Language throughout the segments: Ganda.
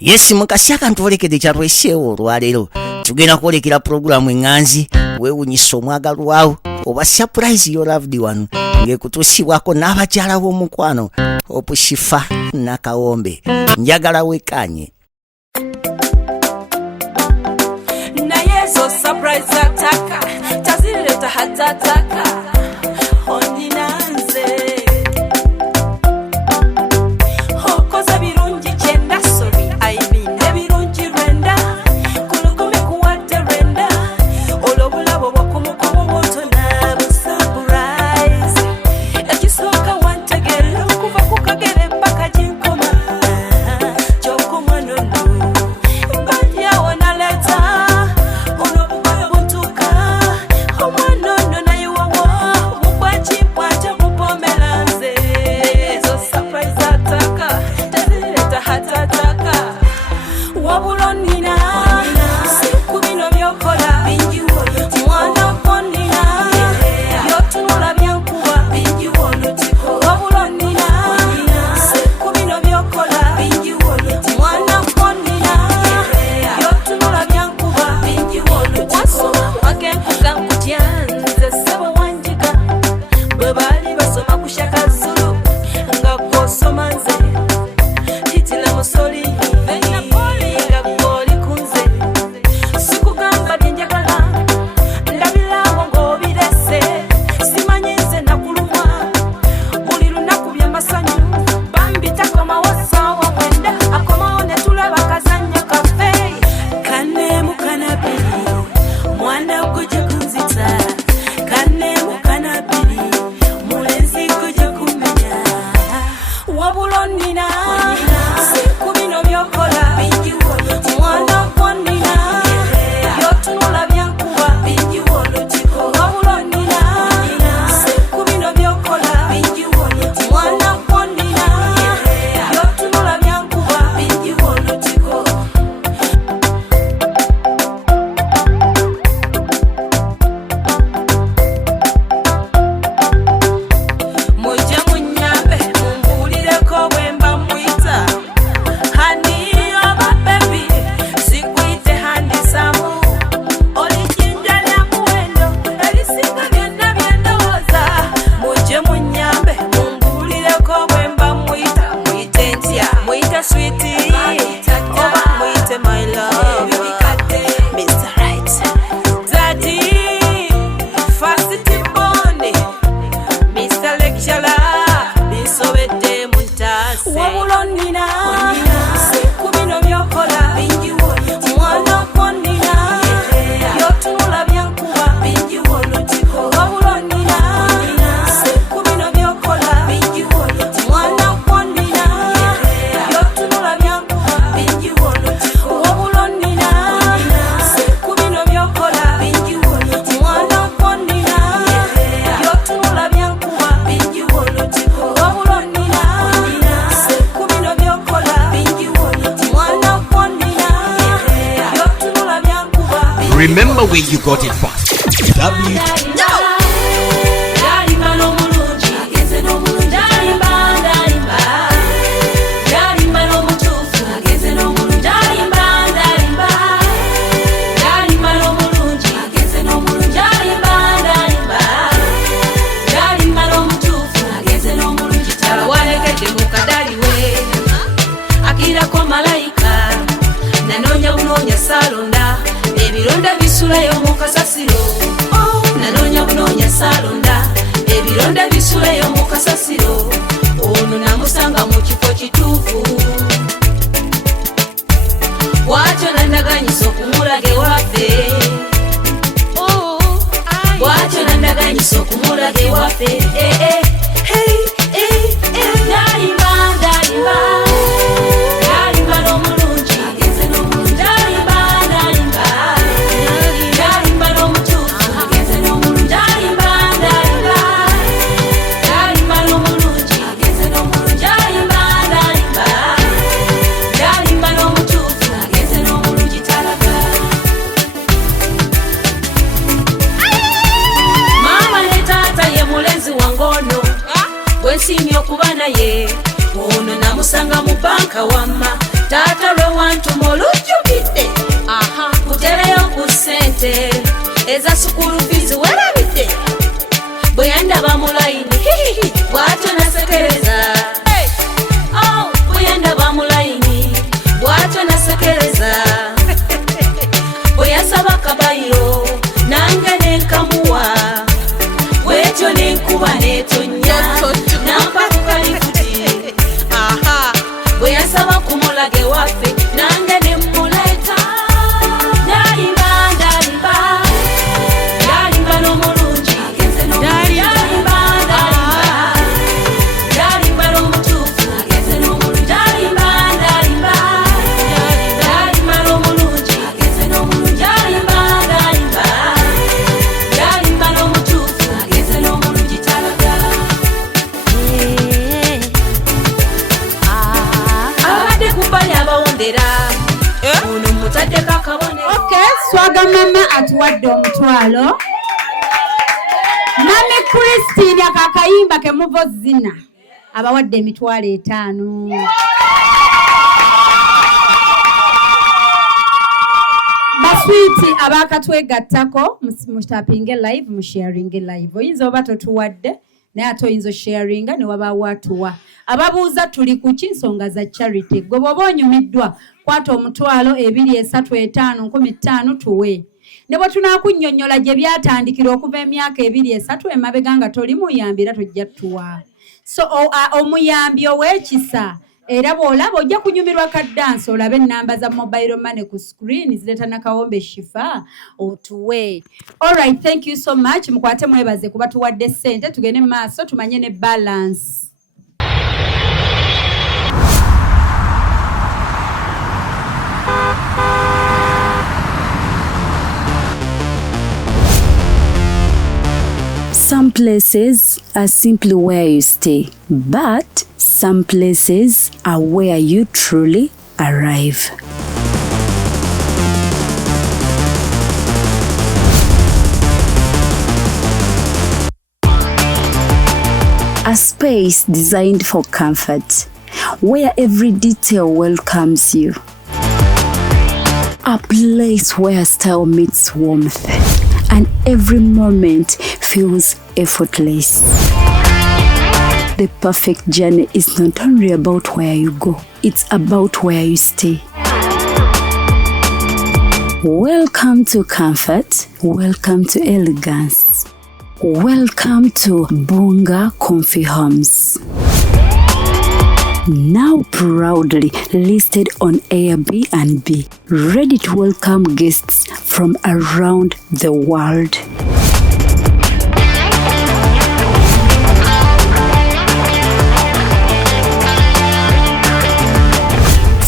Yes mukasi akantuolekedde kyatweseewo olwaleero tugenda kwolekera pulogulaamu eŋŋanzi weewunyisa omwagalwawo oba surprise your loved one ng'ekutuusibwako n'abakyala b'omukwano opushifa nakawombe njagala wekanye naye zo surprise ataka tazileta hatataka oninanze okoza birungi kyenda sorry I mean ebirungi rwenda kulukumi kuwadde rwenda olwobulabo bwakumukumu bwotona busurprise ekisooka wantegera kuva ku kagere paka ginkoma gyokumwanono mbadyawo naleta olwobugoyo buntuka omwanono nayiwawo bukwakimpwate bupomeranze ezo surprise ataka tezireta hatataka wabula nina siku bino byokola mwana konina byotunula byankuba wabula nina siku bino byokola mwana konina byotunula byankuba wasoma wakenkuga nkutyanze sebo wanjiga bwe baali basoma ku Shakazulu nga kwosoma nze hitila musoli nga gwoli kunze sikugamba byenjagala ndabirawo ng'obirese simanyi nze nakulumwa buli lunaku byamasanyu bambi takomawo ssaawa mwenda akomawo ne tulaba kazannyo kaffe kanneemu kanabiri mwana gujja kunzita kanneemu kanabiri mulenzi gujja kumenya wabula nina siku bino byokola mwana kwanina byotunula byankuba wabula nina siku bino byokola mwana kwanina byotunula byankuba mujja munyambe mumbuulireko bwe mba mwita hani oba bebi sikwite handisamu olijinja lya muwendo erisinga byonna byendowooza mujje munyambe mumbuulireko bwe mba mwita mwite ntya mwite switi oba mwite my love Mr. Right Daddy Fast Bone Mr. Lecturer bisobedde muntase wabula nina siku bino byokola mwana konina byotunula byankuba wabula nina siku bino byokola mwana konina byotunula byankuba wabula nina siku bino byokola mwana konina byotunula byankuba wabula nina siku bino byokola mwana konina byotunula byankuba Remember where you got it from. walekedde mukadaliwe akirako malayika nanoonya bunoonya saalonda ebironda bisulayo mu kasasiro nanoonya bunoonya saalonda ebironda bisulayo mu kasasiro ono namusanga mu kifo kituufu bw'atyo nandaganyisa okumulaga ewaffe bw'atyo nandaganyisa okumulaga ewaffe Dalimba, dalimba, dalimba n'omulungi dalimba, dalimba, dalimba n'omutuufu dalimba, dalimba, dalimba n'omulungi dalimba, dalimba, dalimba n'omutuufu talaga Mama ne taata ye mulenzi wange ono gwensiimye okuba naye ono namusanga mu banka wamma taata lwe mulage waffe nange ne muleta ndalimba ndalimba ndalimba n'omulungi ndalimba ndalimba n'omutuufu ndalimba ndalimba ndalimba n'omulungi ndalimba ndalimba n'omutuufu n'omulungi talaga abadde kubbali abawondera ono mutaddeko akabonero. Okay, Swaga mama atuwadde omutwalo. Mami Christine akakayimba ke muvo zina abawadde emitwalo 5. Baswiti abakatwegattako mustapinge live musharinge live. Oyinza oba totuwadde naye ate oyinza sharinga ne wabaawo atuwa. Ababuuza tuli ku kinsonga za charity. Gwe bw'oba onyumiddwa kwata omutwalo 2, 3, 5, 15 tuwe. Ne bwe tunaakunnyonnyola gye byatandikira okuva emyaka 2, 3 emabega nga toli muyambira tojja tuwa. So omuyambi ow'ekisa era bw'olaba ojja kunyumirwa kaddansi olabe ennamba za mobile money ku screen zireeta nakawombe shifa otuwe. Alright, thank you so much. Mukwate mwebaze kuba tuwadde ssente tugende mu maaso tumanye ne balance. Some places are simply where you stay, but some places are where you truly arrive. A space designed for comfort, where every detail welcomes you. A place where style meets warmth, and every moment feels effortless. The perfect journey is not only about where you go, it's about where you stay. Welcome to comfort, welcome to elegance, welcome to Bunga Comfy Homes. Now proudly listed on Airbnb, ready to welcome guests from around the world.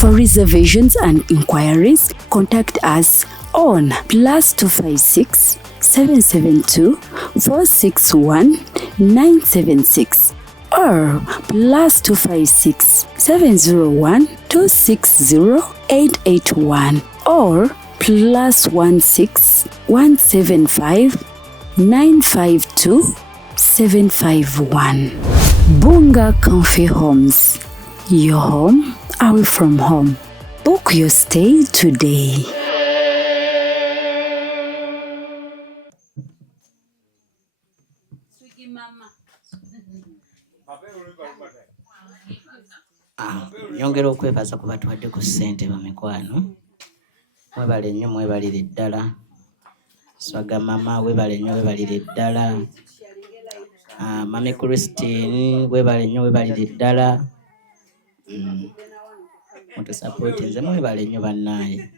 For reservations and inquiries, contact us on +256 772 461 976 or +256 701 260 881 or +16 175 952 751. Bunga Comfy Homes. Your home, away from home. Book your stay today. Nyongera okwebaza ku batuwadde ku ssente bamikwano. Mwebale nnyo mwebalire ddala. Swaga mama webale nnyo webalire ddala. Mami Christine webale nnyo webalire ddala. Mutusapoti nze mwebale nnyo bannaaye.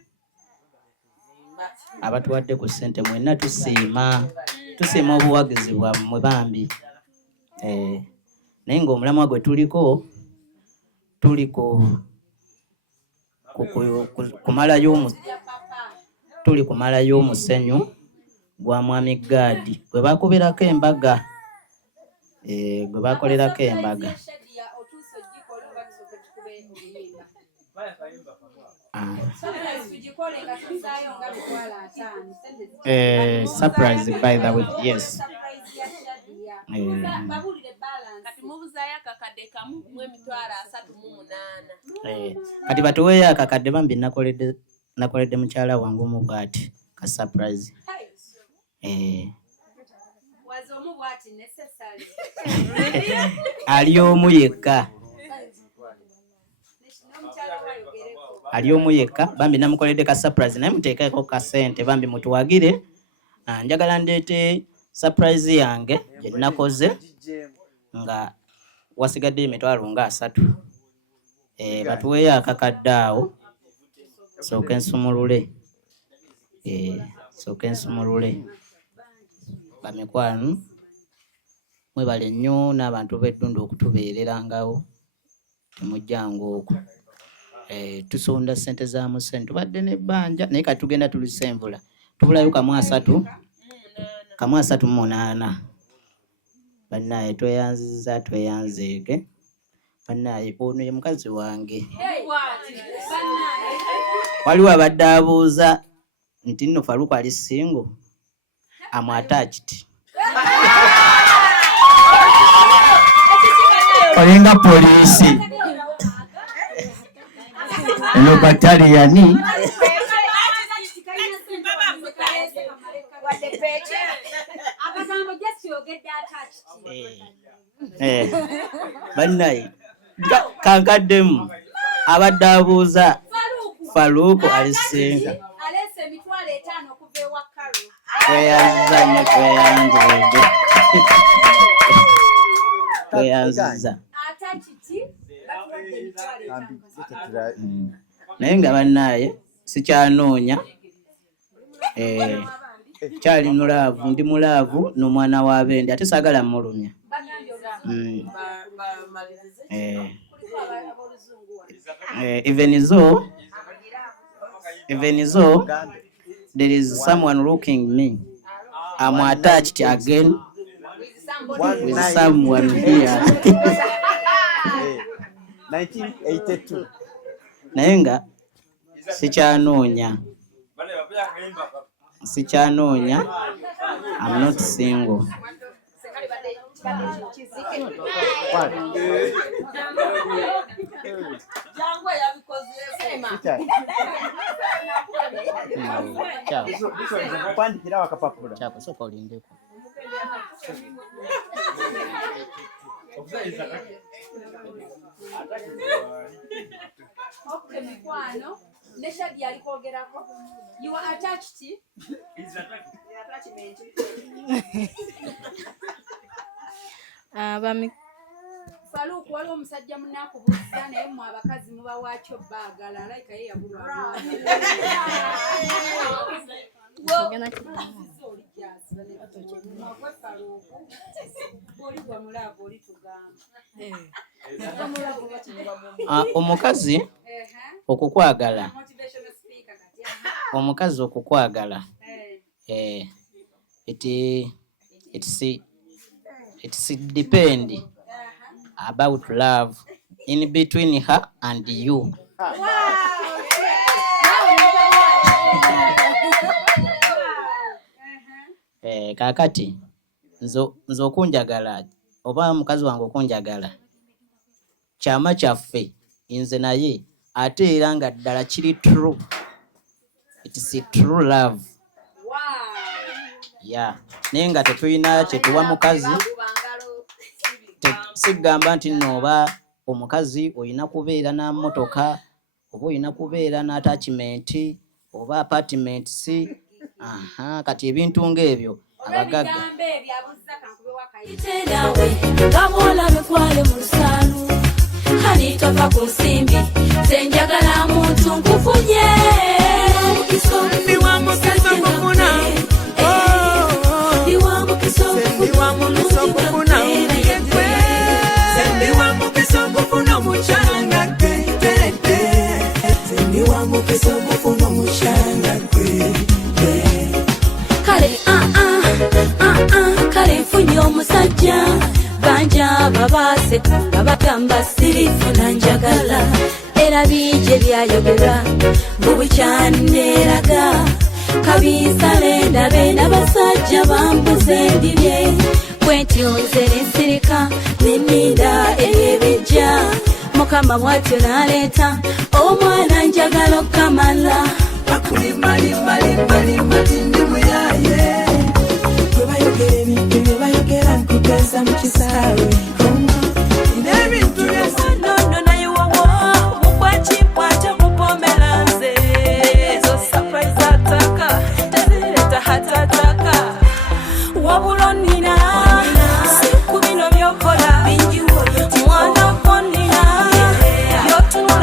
Abatuwadde ku ssente mwenna tusiima obuwagizi bwammwe bambi. Naye ng'omulamwa gwe tuliko kumalayo omusenyu gwa mwami Gaadi gwe bakuberako embaga, gwe bakolerako embaga. Surprise by the way, yes. Kati batuweeyo akakadde bambi nakoledde mukyala wange omu bw'ati ka surprise. Ali omu yekka bambi namukoledde ka surprise naye muteekeko ka ssente bambi mutuwagire. Njagala ndeete surprise yange gye nakoze nga wasigadde emitwalo nga 3. batuweyo akakadde awo sooka ensumulule bamikwano mwebale nnyo n'abantu b'eddundu okutubeererangawo temujjanga okwo tusonda ssente za musene tubadde n'ebbanja naye kati tugenda tulisa envula tubulayo kamu 38 bannaye tweyanzeege bannaye ono ye mukazi wange waliwo abadde abuuza nti nno Faruku ali single am attached olinga poliisi eno bataliyani bannaye kankaddemu abadde abuuza Faruku ali single tweyanziza naye nga bannaye sikyanoonya kyali mulaavu ndi mulaavu n'omwana wa Bendi ate saagala mmulumya even though there is someone looking me, I'm attached again with someone here. 1982. Naye nga sikyanoonya I'm not single. Kwandikira wakapapula Chako soka olindeko. Okay, mikwano. Neshadi alikogerako. You are attached. Is attachment. Faruku waliwo omusajja munnakubuuza naye mmwe abakazi muba waakyo baagala alayika ye yabulwa omukazi okukwagala omukazi okukwagala it's depend about love in between her and you. Kakati nzo okunjagala oba mukazi wange okunjagala kyama kyaffe nze naye ate era nga ddala kiri true. It's a true love. Yeah. Naye nga tetulina kyetuwa mukazi sigamba nti nno oba omukazi olina kubeera na mmotoka oba olina kubeera na attachment oba apartments. Kati ebintu ng'ebyo abagagga gabola mekwale mu lusaalu hani tova ku nsimbi senjagala muntu nkufunye ndi wa mukiso kufuna ndi wa mukiso kufuna ndi wa mukiso kufuna mukyanga gwe ndi wa mukiso kufuna mukyanga gwe kale nfunye omusajja banja babaase nga bagamba sirifuna njagala era biije byayogera bubukyaneeraga kabinsale ndabe n'abasajja bambuze ndibye kwentyoze nensirika neninda ebyebijja mukama bwatyo naleeta omwana njagala okukamala bakulimalimalimalimalimali ndimuyaye webayogera ebintu byebayogera nkugeza mu kisaawe nebintu byasanono naye wowo mukwakikwata mupomera nze ezo surprise ataka tezireta hatataka wabula nina siku bino byokola mwana konina yotuwa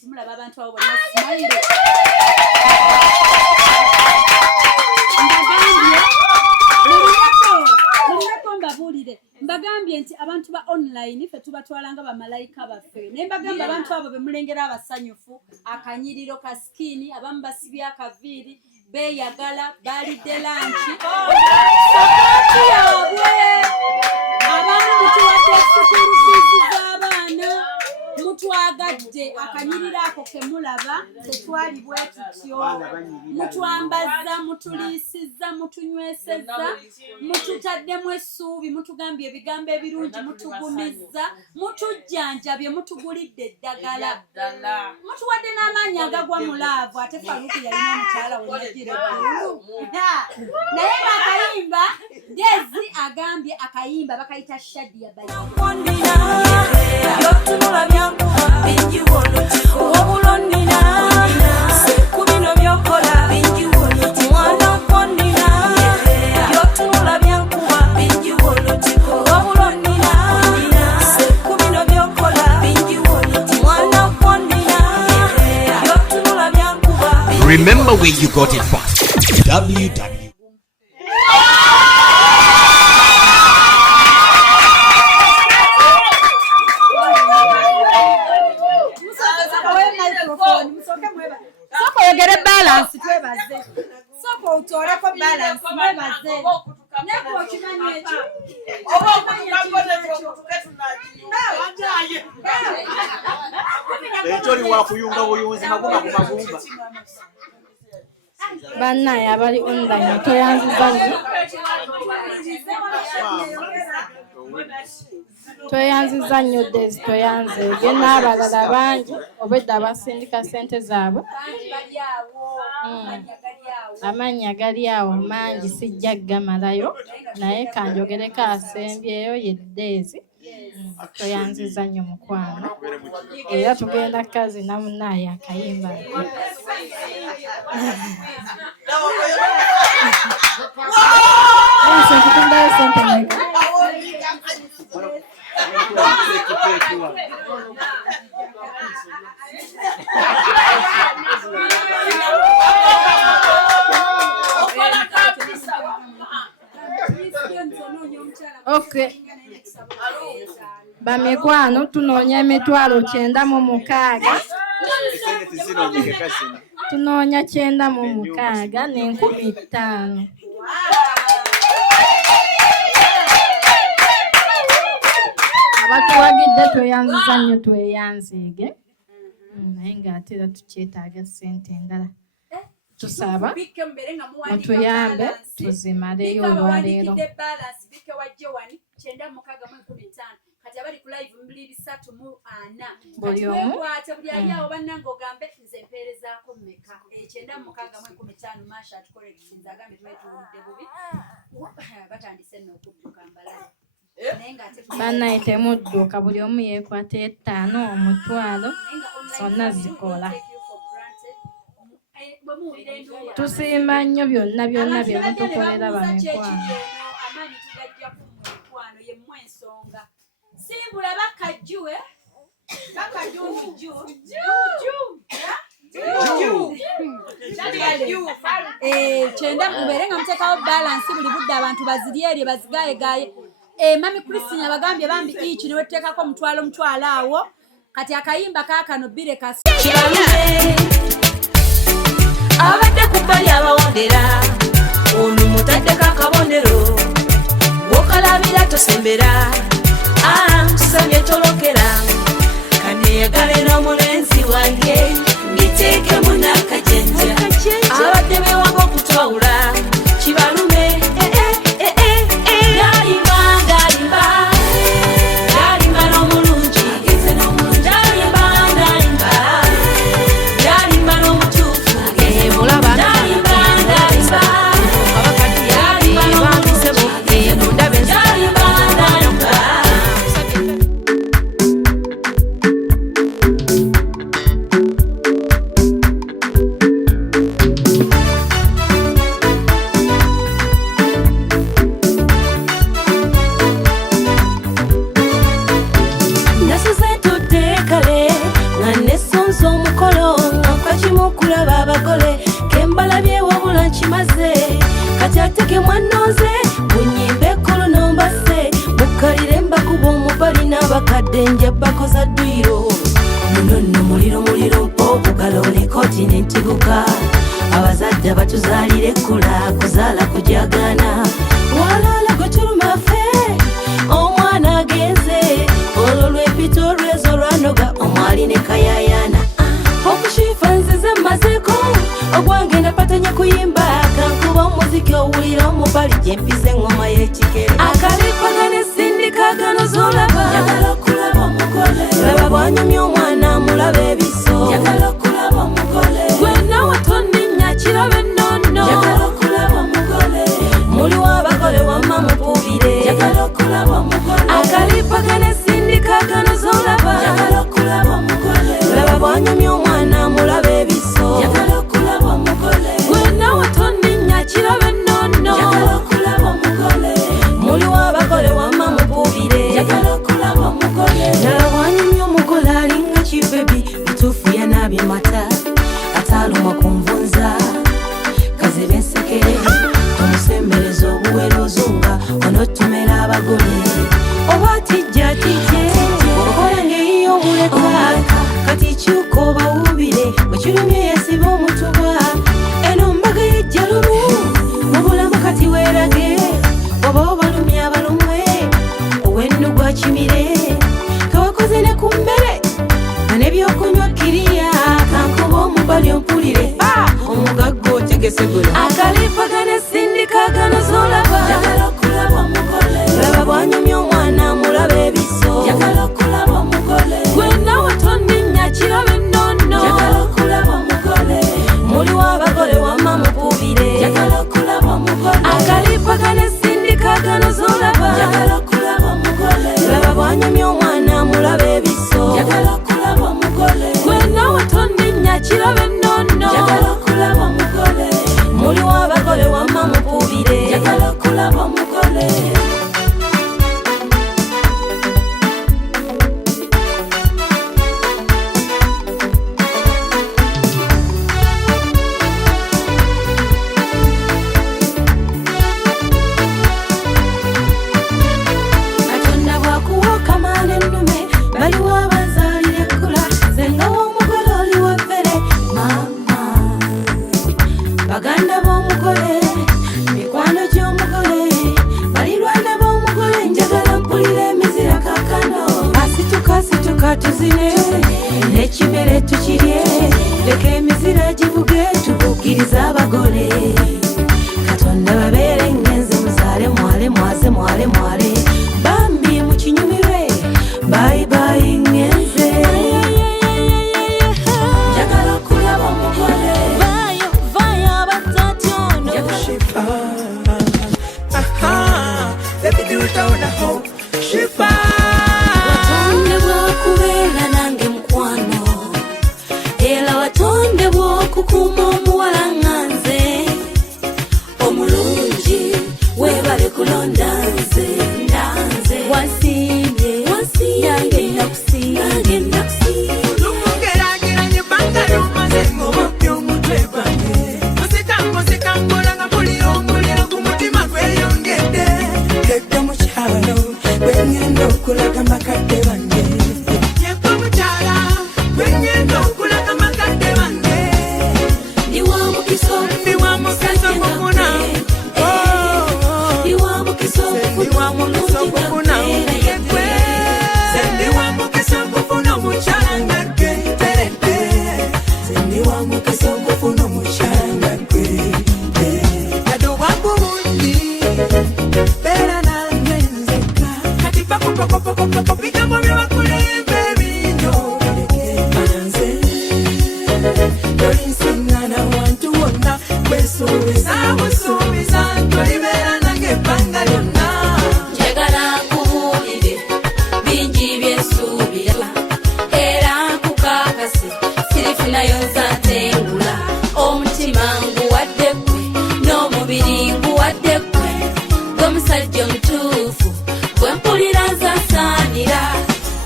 nti mulaba abantu abo bonna smile. Mbagambye nti abantu ba online fe tubatwalanga bamalayika baffe. Ne mbagamba abantu abo bemulengera abasanyufu, akanyiriro ka skini, abamu basibya akaviiri, beeyagala, balidde lanchi. Sapoti yaabwe! Abamu mutuwadde sukulu fiizi z'abaana, mutwagadde akanyiriro ako ke mulaba, tetwali bwe tutyo. Mutwambazza, mutuliisizza, mutunywesezza, mututaddemu essuubi, mutugambye ebigambo ebirungi, mutugumizza, mutujjanjabye, mutugulidde eddagala. Mutuwadde n'amaanyi agagwa mu laavu, ate Faruku yalina omukyala we yagira eggulu. Naye ng'akayimba, Dezi agambye akayimba bakayita Shadia Bayi. Remember where you got it from. www. Soko yogere balance twebaze. Soko utoleko balance mwebaze. Neko okimanyi ekyo. Oba okukambote Ekyo wakuyunga buyunzi magumba ku magumba. Bannaye abali online toyanziza nnyo. Toyanziza nnyo Dezi toyanze. Ye n'abalala bangi obwedda abasindika ssente zaabwe. Amannya gali awo mangi sijja gamalayo naye kanjogereko asembyeyo ye Dezi. Toyanziza nnyo mukwano. Era tugenda kazi na munnaye akayimba. Okay. Bamikwano tunoonya emitwalo 9,600. Tunoonya 9,600 n'enkumi 5. Abatuwagidde tweyanziza nnyo tweyanziige. Naye ng'ate era tukyetaaga ssente endala. Tusaba mutuyambe tuzimaleyo olwaleero. Buli omu bannaye temudduuka, buli omu yeekwata 5 omutwalo zonna zikola. Tusiima nnyo byonna bye mutukolera Bamikwano. Simbula bakajjuwe kyenda mubeere nga muteekawo balansi buli budde abantu baziryeerye bazigayegaye. Mami Christine abagambye bambi each niwe tuteekako mutwalo awo kati akayimba kaakano bbire kasi abadde ku bbali abawondera ono mutaddeko akabonero wokalabira tosembera tusabye tolokera kaneyagale n'omulenzi wange ngiteekemu n'akajenja abadde bewanga okutwawula kibalume ndalimba n'omulungi ndalimba n'omutuufu mulaba kulaba abagole kembalabye wabula nkimaze kati ate ke mwanoze bunyimbe ekkolo nombase mukalire mbakuba omubali n'abakadde nja bakoza dduyiro muno nno muliro mpobugala olekoti n'entiguka abazadde batuzaalira ekkula kuzaala kujagana walala gwe tuluma ffe omwana agenze olwo lwepita olwezo lwanoga omwali ne kayayana okushifa nzize mmazeeko ogwange napatanya kuyimba kankuba omuziki owulira omubali gyempize engoma y'ekikere akalipagana esindikagano zolaba yagala okulaba omugole laba bwanyumya omwana mulaba ebiso yagala okulaba omugole gwena watonninnya kiraba ennono yagala okulaba omugole muliwo abagole wamma mupubire yagala okulaba omugole akalipagana esindikagano zolaba yagala okulaba omugole laba bwanyumya omwana mulaba ebiso yagala okulaba omugole gwena watonninnya kiraba ennono yagala okulaba omugole muliwo abagole wamma mupubire yagala okulaba omugole laba bwanyumya omugole alinga kibebi bituufu yanaabye mata ataalumwa ku nvunza kazibe ensekere tumusembereza obuwero ozunga onotumera abagole oba tijja okola ngeyiyo obuleka kati kyuka obawubire bwekirumye yesiba omutuba eno mbaga yejja lumu mu bulamu kati weerage oba obalumya abalumwe owennu gwa kimire kawakoze ne ku mmere n'ebyokunywa kiriya kankuba omubali ompulire omugagga otegese gula akalipagana esindikagano zolaba yagala okulaba omugole laba bwanyumya omwana mulaba ebiso yagala okulaba omugole gwena watonninnya kiraba ennono yagala okulaba omugole muliwo abagole wamma mupubire yagala okulaba omugole akalipagana esindikagano zolaba yagala okulaba omugole laba bwanyumya omwana mulaba ebiso yagala okulaba omugole gwena watonninnya kiraba ennono yagala okulaba omugole muliwo abagole wamma mupubire yagala okulaba omugole katonda bwakuwa okamaala ennume baliwo abazaalira ekkula zenga w'omugole oli waffere mama baganda b'omugole mikwano gy'omugole balirwana b'omugole njagala mpulira emizira kakano asituka tuzine n'ekimere tukirye leka emizira givuge tubuukiriza abagole katonda babeere ngenze muzaale mwale bambi mukinyumirwe bayibayi ngenze njagala okulaba omugole vayo abatatyono watondebwa okubeera nange mukwano era watondebwa okukuuma omuwala nganze omulungi webale kulonda nze wasiimye nange nakusiimye Lumugeragiranye banga lumaze ngobopye omutwe gwange musika ngola nga mpulira omuliro ku mutima gweyongedde edda mukyalo gweŋŋenda okulaga makadde bange yekka mukyala gweŋŋenda okulaga makadde bange ndi wa mukisa okufuna ndi wa mukisa okufuna yekwe sendi wa mukisa okufuna omukyala nga ggwe teredde sendi wa mukisa okufuna omukyala nga ggwe yaduwa bulungi beera nange nzekka kati pakopakopakopako bigambo bye bakulembe ebinyo bireke banze tolinsiŋŋana wantu wonna kwesuubiza busuubiza tolibeera nange ebbanga lyonna njagala nkubuulire bingi byensuubira era nkukakase sirifunayo nzatengula omutima nguwadde ggwe n'omubiri nguwadde ggwe gwemusajja omutuufu gwe mpulira nzasaanira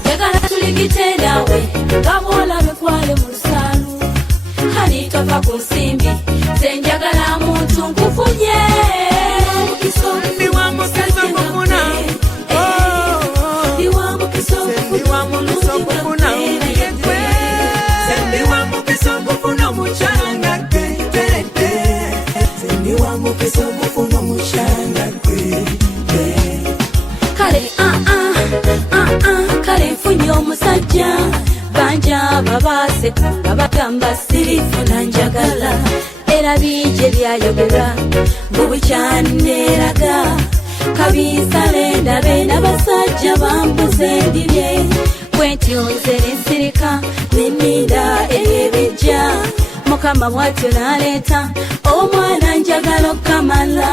njagala tuligite nawe nga bw'olabe kwale mu lusaalu hani tova ku nsimbi senjagala muntu nkufunye Ndi wa mukisa okufuna ndi wa mukisa Ndi wa mukisa okufuna Ndi wa mukisa okufuna omukyala nga ggwe Ndi wa mukisa okufuna omukyala nga ggwe kale kale nfunye omusajja banja babaase nga bagamba sirifuna njagala era bingi byayogera mubukyaneraga kabinsale ndabe n'abasajja bambuze ndibye kwentyonze nensirika neninda ebijja mukama bwatyo naleeta omwana njagala okukamala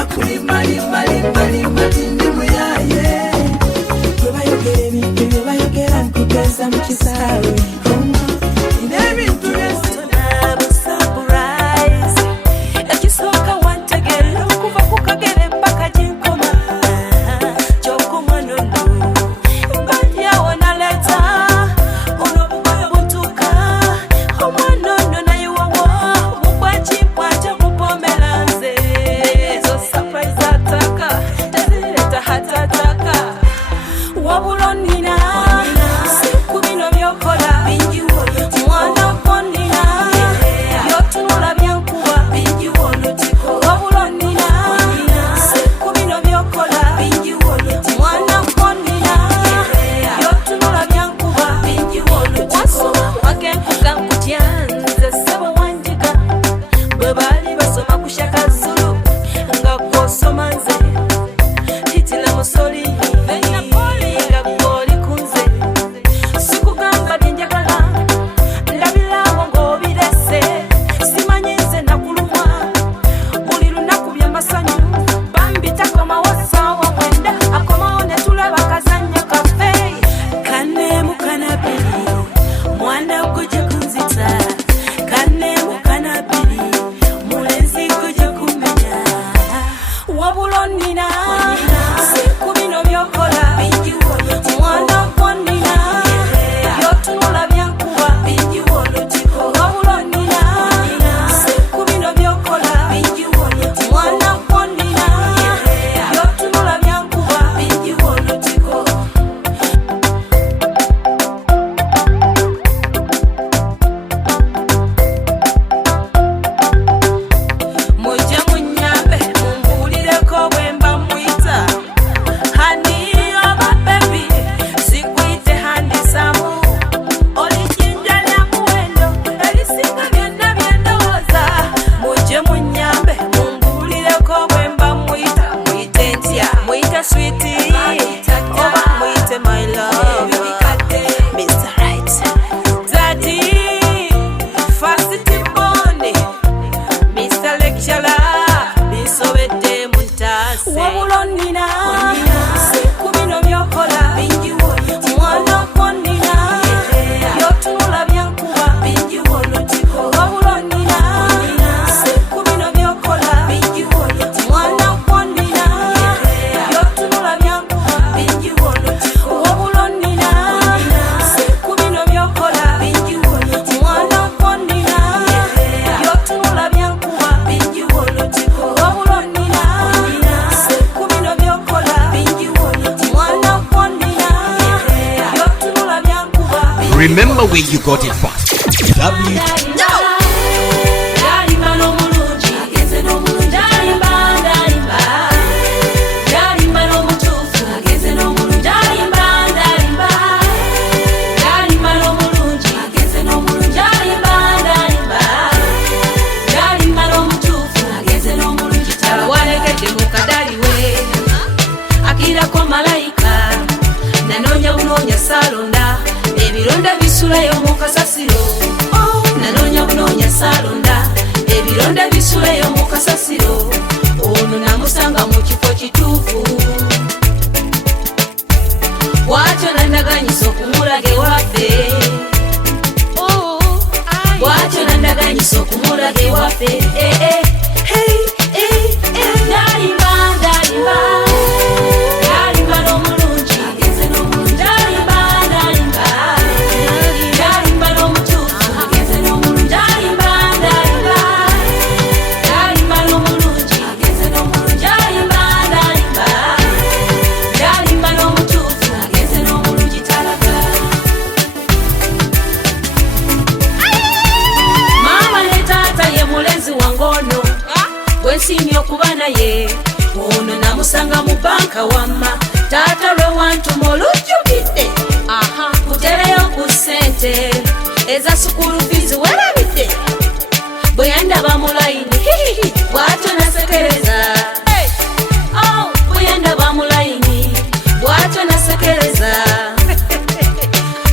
akulimalimalimalimalima tindimuyaye gwebayogera ebintu byebayogera nkugeza mu kisaawe n'ebintu ekisooka wantegera okuva ku kagere mpaka gyenkoma kyokumwanono mbandyawo naleeta olw'obugoye butuuka omwanono naye wawo mugwakimpwaja mupomera nze ezo surprise ataka tezireeta hatataka wabula onnina siku bino byokola mwana konnina byotunula byankuba wabula onnina siku bino byokola mwana konnina byotunula byankuba wasoma wagenkuga nkutya nze ssebo wanjiga bwe baali basoma ku Shakazulu nga gw'osoma nze hitila musoli nga gw'oli ku nze sikugamba byenjagala ndabirawo ng'obirese simanyi nze nakulumwa buli lunaku byamasanyu bambi takomawo ssaawa mwenda akomawo ne tulaba kazannyo kaffe kanneemu kanabiri mwana gwe gye kunzita kanneemu kanabiri mulenzi gwe gye kumenya wabula onnina siku bino byokola mwana kwonnina byotunula byankuba wabula onnina siku bino byokola mwana kwonnina byotunula byankuba mujje munyambe mumbuulireko bwe mba mwita hani oba bebi sikwite handisamu olijinja lya muwendo erisinga byonna byendowooza mujje munyambe mumbuulireko bwe mba mwita mwite ntya mwite switi oba mwite my love Mr. Right Daddy Fast Bond Mr. Lecturer, bisobedde muntase wabula onnina siku bino byokola mwana kwonnina byotunula byankuba wabula onnina siku bino byokola mwana kwonnina byotunula byankuba wabula onnina siku bino byokola mwana kwonnina byotunula byankuba wabula onnina siku bino byokola mwana kwonnina byotunula byankuba Remember where you got it from. Dalimba n'omulungi agenze n'omulungi dalimba dalimba n'omutuufu agenze n'omulungi dalimba n'omulungi agenze n'omulungi dalimba n'omutuufu agenze n'omulungi tawalegedde mu kadaliwe akirako malayika nanoonya bunoonya saalonda ebironda bisulayo mu kasasiro nanoonya bunoonya saalonda ebironda bisulayo mu kasasiro ono namusanga mu kifo kituufu bw'atyo nandaganyisa okumulaga ewaffe bw'atyo nandaganyisa okumulaga ewaffe dalimba dalimba n'omulungi agenze n'omulungi dalimba dalimba n'omutuufu agenze n'omulungi dalimba taata lwe wantuma olujjukidde kutereyo ku ssente eza sukulu fizi werabidde bwe yandaba mu layini bw'atyo nasekereza bwe yandaba mu layini bw'atyo nasekereza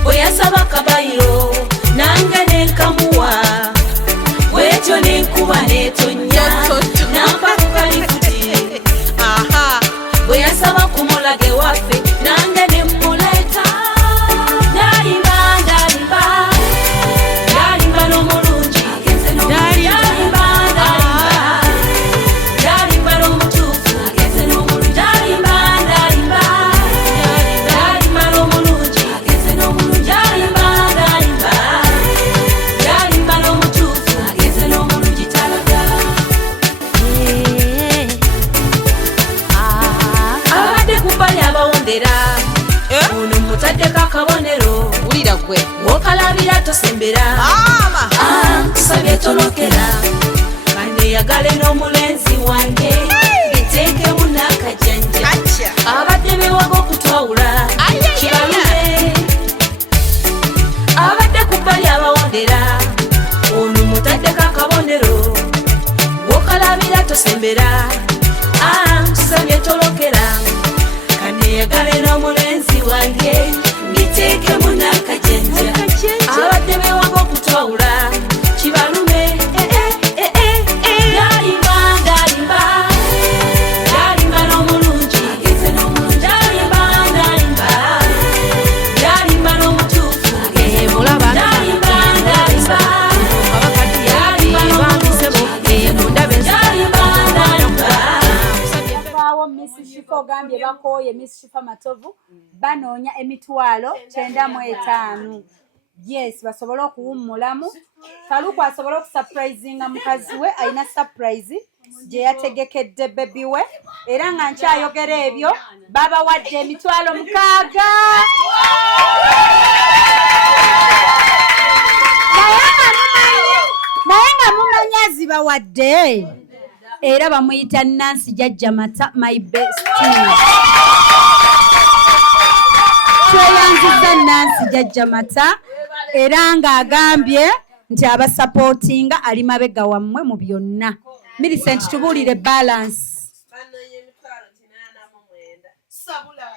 bwe yasaba kabayiro nange nenkamuwa bwetyo nenkuba netonnya nampa ku kalifuti bwe yasaba kumulage waffe nange nemmuleeta ndalimba n'omulungi ndalimba n'omutuufu ndalimba n'omulungi ndalimba n'omutuufu n'omulungi talaga abadde kubbali abawondera ono mutaddeko akabonero wulira gwe wokalabira tosembera tusabye tolokera baneyagale n'omulenzi wange biteekemu n'akajanja abadde bewaga okutwawula kibalume abadde kubbali abawondera ono mutaddeko akabonero wokalabira tosembera tusabye tolokera kaneyagale n'omulenzi wange biteekemu n'akajanja abadde bewaga okutwawula kibalume ndalimba n'omulungi ndalimba n'omutuufu Bawo Miss Shifa ogambye bakooye Miss Shifa Matovu banoonya emitwalo 95. Yes, basobole okuwummulamu. Kaluku asobole okusurprisinga mukazi we alina surprise gye yategekedde baby we era nga nkyayogera ebyo babawadde emitwalo 6. naye nga mumanya zibawadde era bamuyita Nancy Jajja Mata my bestie. Tweyanziza Nancy Jajja Mata era nga agambye nti abasupportinga ali mabega wammwe mu byonna. Millicent tubuulire balance.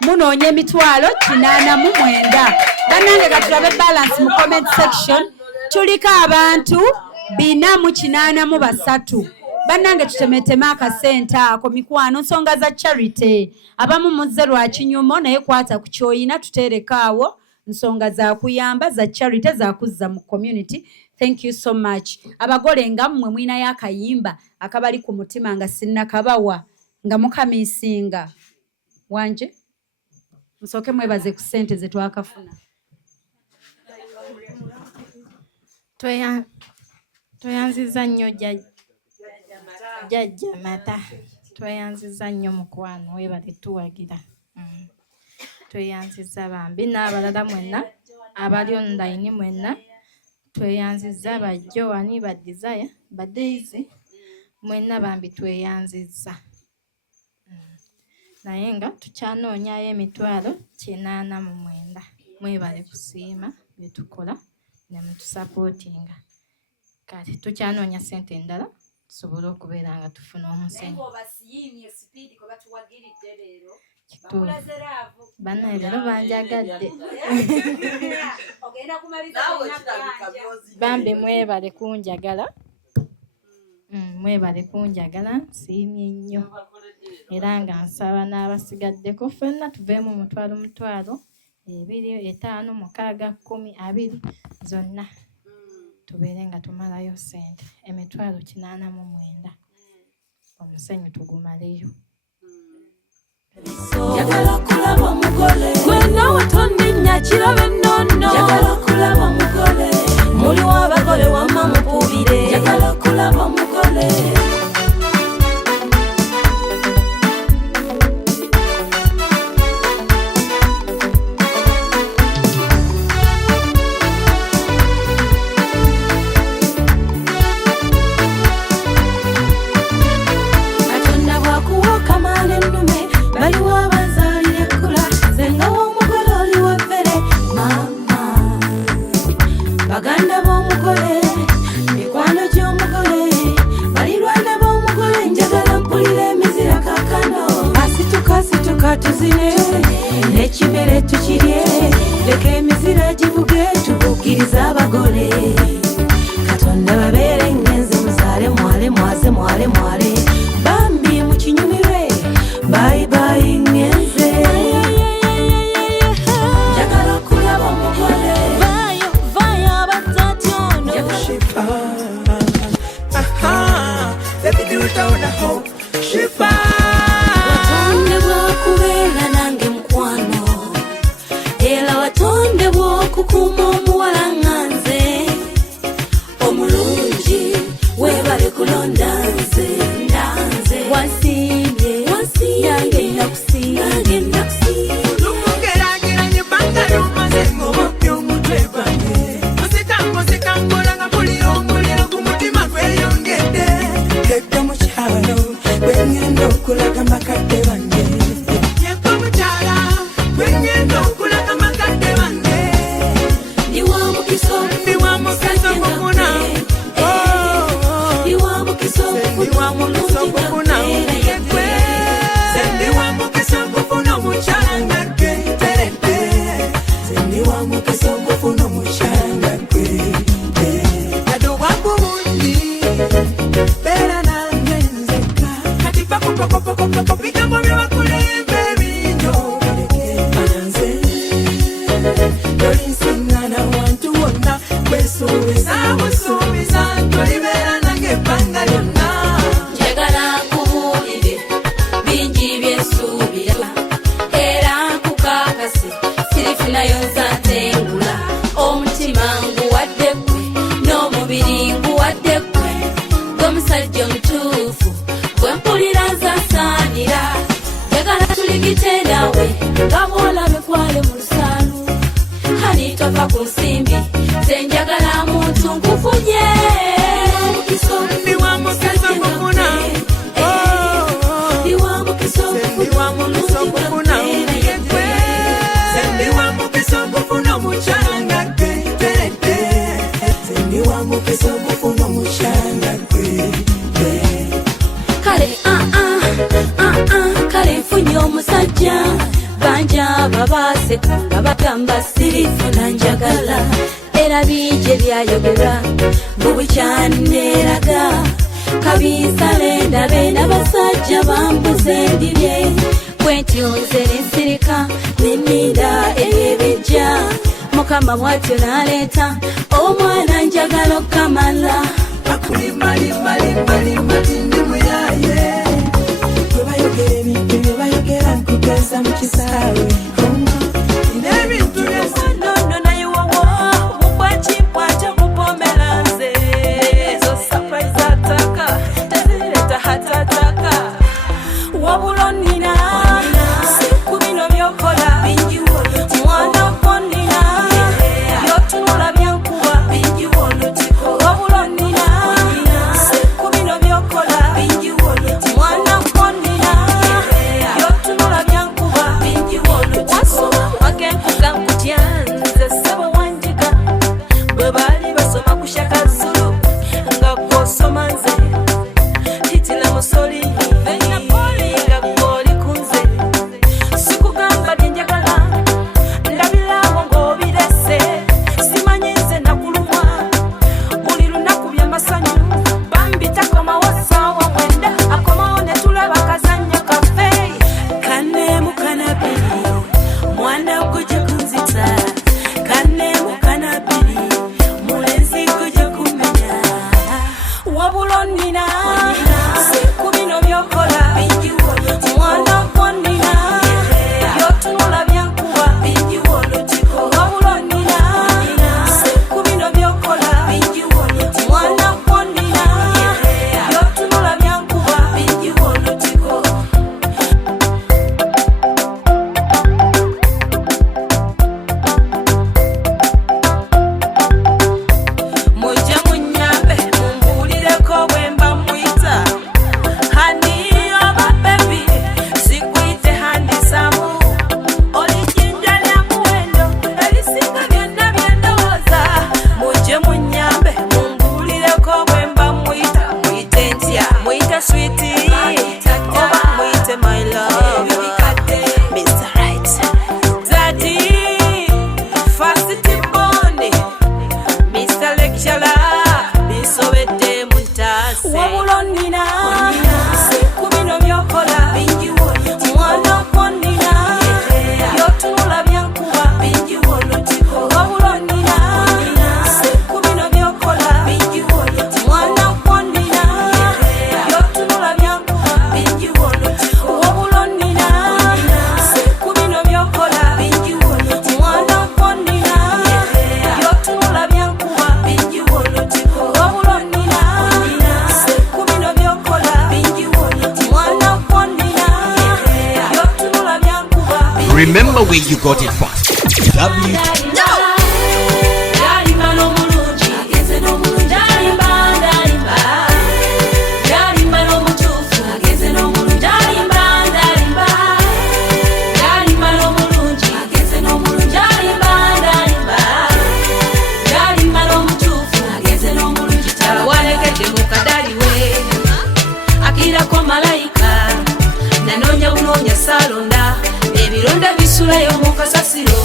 Munoonye emitwalo 89. Bannange gatulabe balance mu comment section. Tuliko abantu 483. Bannange tutemetema akasente ako mikwano nsonga za charity. Abamu muzze lwa kinyumo naye kwata ku kyoyina tuterekaawo nsonga za kuyamba za charity za kuzza mu community. Thank you so much. Abagole nga mmwe mwina yakayimba akabali ku mutima nga sinna kabawa nga mukamisinga wanje musoke mwebaze ku sente ze twakafuna. Tweyanziza nnyo Jajja Mata. Tweyanziza nnyo mukwano webale tuwagira. Tweyanziza bambi n'abalala mwenna abali online mwenna. Tweyanziza ba Joani ba Desire ba Daisy mwenna bambi tweyanziza. Naye nga tukyanoonyayo emitwalo 89. Mwebale kusiima bye tukola ne mutusupportinga. Kati tukyanoonya sente endala tusobole okubeera nga tufuna omusenyu. Bannaye leero banjagadde. Bambi mwebale kunjagala. Mwebale kunjagala nsiimye nnyo. Era nga nsaba n'abasigaddeko ffenna tuveemu mutwalo 2, 5, 6, 10, 20 zonna. Tubeere nga tumalayo sente emitwalo 89. Omusenyu tugumaleyo. Njagala okulaba omugole gwe naawe tonninnya kirabe nnono. Njagala okulaba omugole muliwo abagole wamma mukubire. Njagala okulaba omugole. Katonda bw'akuwa okamaala ennume baliwo abazaalira ekkula katuzine n'ekimere tukirye leka emizira givuge tubukiriza abagole katonda babeere ngenze muzaale mwale mwaze mwale mwale bambi mukinyumirwe bayibayi ngenze njagala okulaba omugole vayo abatatyono watondebwa kubeera nange mukwano era watondebwa okukuuma omuwala nganze omulungi webale kulonda nze wasiimye nange nakusiimye Numugeragiranye banga lumaze ngobopya omutwe gwange musikangola nga bulira omuliro ku mutima gweyongedde edda mukyalo gwengenda okulaga makadde bange yekka mukyala gwengenda okulaga makadde bange ndi wa mukisa okufuna ndi wa mukisa okufuna sendi wa mukisa okufuna omukyala nga gwe teredde sendi wa mukisa okufuna omukyala nga gwe kati obwakubundi beera nange nzekka kati pakopakopakopako bigambo byebakulembe ebinjo baleke banze tolinsiŋŋana wantu wonna kwesuubiza busuubiza tolibeera nange ebbanga lyonna njagala nkubuulire bingi byensuubira era nkukakase sirifunayo nzantengula omutima nguwadde ggwe n'omubiri nguwadde ggwe gwemusajja omutuufu gwe mpulira nzasaanira njagala tuligite nawe nga bw'olabe kwale mu lusaalu hani tova ku nsimbi nze njagala muntu nkufunye ndi wa mukisa okufuna ndi wa mukisa sendi wa mukisa okufuna gwe sendi wa mukisa okufuna omukyala nga gwe teredde sendi wa mukisa okufuna omukyala nga gwe kale kale nfunye omusajja banja babaaseka nga bagamba sirifuna njagala era bingi ebyayogera bubukyaneeraga kabinsale ndabe n'abasajja bambuze ndibye kwentyonze nensirika neninda ebyebijja mukama bwatyo naleeta omwana njagala okukamala bakulimbalimbalimbalimba tindi muyaye webayogera ebintu byebayogera nkugeza mu kisaawe n'ebintu nono naye wowo mukwakikwata mupomera nze ezo surprise ataka tezireta hatataka wabula onnina siku bino byokola mwana konnina byotunula byankuba wabula onnina siku bino byokola mwana konnina byotunula byankuba Remember where you got it from. Salonda ebironda bisulayo mu kasasiro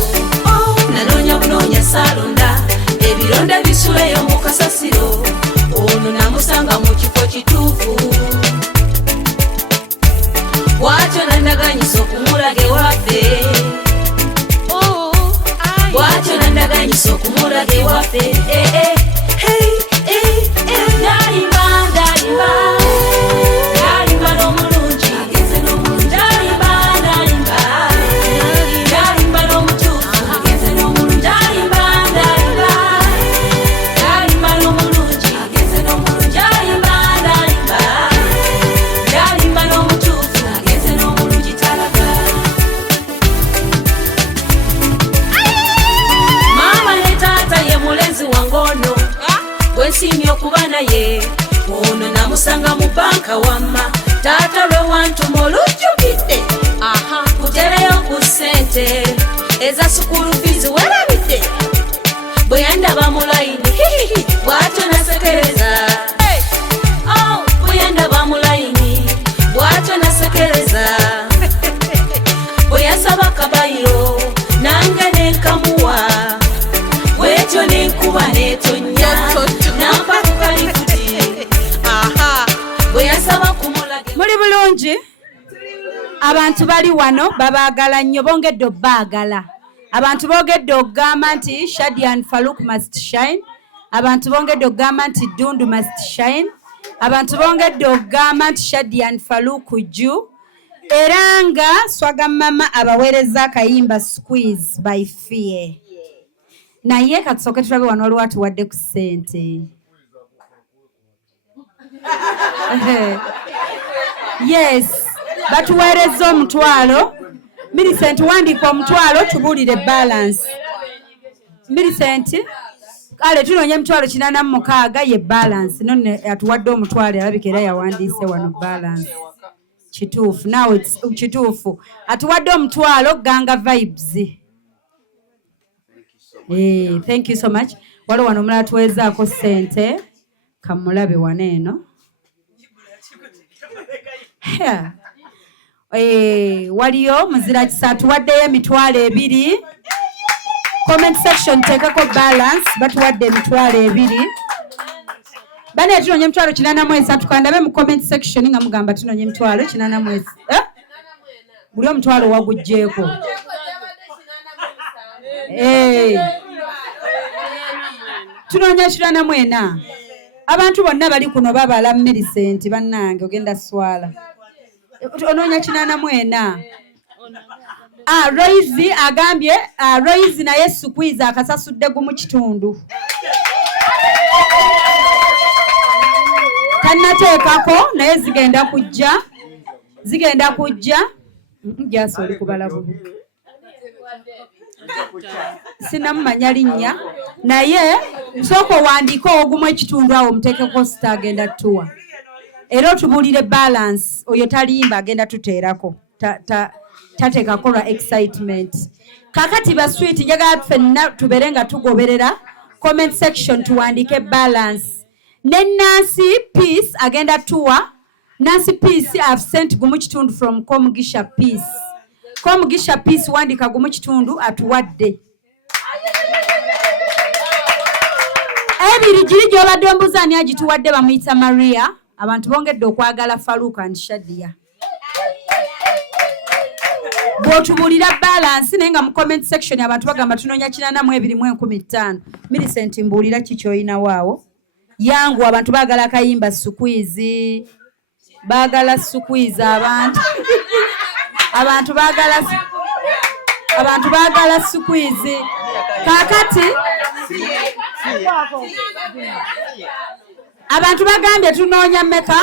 nanoonya salonda ebironda bisulayo mu kasasiro ono namusanga mu kifo kituufu bw'atyo nandaganyisa okumulaga ewaffe bw'atyo nandaganyisa okumulaga ewaffe Wensimye okuba naye ono namusanga mu banka wamma taata lwe wantuma olujjukidde kutereyo ku ssente eza sukulu fizi werabidde bwe yandaba mu layini bw'atyo nasekereza bwe yandaba mu layini bw'atyo nasekereza bwe yasaba kabayiro nange nenkamuwa bw'etyo nenkuba neetonya muli bulungi abantu bali wano babaagala nnyo bongedde obbaagala abantu boogedde okugamba nti Shadian Farouk must shine abantu bongedde okugamba nti Dundu must shine abantu bongedde okugamba nti Shadian Farouk ju era nga Swaga Mama abaweereza akayimba Squeeze by Fear naye katusooke tulabe wano waliwo atuwadde ku ssente yes batuweereza omutwalo Millicent wandiika omutwalo tubuulire balance Millicent kale tunoonya emitwalo 86 ye balance nonne atuwadde omutwalo alabika era yawandiise wano balance kituufu naawe kituufu atuwadde omutwalo Ganga Vibes thank you so much waliwo wano omulala tuweezaako ssente kamulabe wano eno waliyo muzira kisa tuwaddeyo emitwalo 2 comment section teekako balance batuwadde emitwalo 2 bane tunoonya emitwalo 83 tukandabe mu comment section nga mugamba tunoonya emitwalo 83 buli omutwalo wagugjeeko tunoonya 84 abantu bonna bali kuno babala Millicent bannange ogenda swala onoonya 84 Royce agambye Royce naye Squeeze akasasudde gumu kitundu tannateekako naye zigenda kujja jasi oli kubala bubi sinamumanya linnya naye nsooka owandiika ogumu ekitundu awo muteekeko sita agenda tuwa era otubuulire balance oyo talimba agenda tuteerako tateekako lwa excitement kakati basweet njagala ffenna tubeere nga tugoberera comment section tuwandiike balance ne Nancy Peace agenda tuwa Nancy Peace I've sent gumu kitundu from Komugisha Peace Komugisha Peace wandika gumu kitundu atuwadde ebiri giri gy'obadde ombuuza ani agituwadde bamuyita Maria abantu bongedde okwagala Farouk and Shadia bw'otubuulira balance naye nga mu comment section abantu bagamba tunoonya 82,015 Millicent mbuulira kikyoyinawo awo yangu abantu baagala akayimba Squeeze baagala Squeeze abantu baagala Squeeze kakati abantu bagambye tunoonya mmeka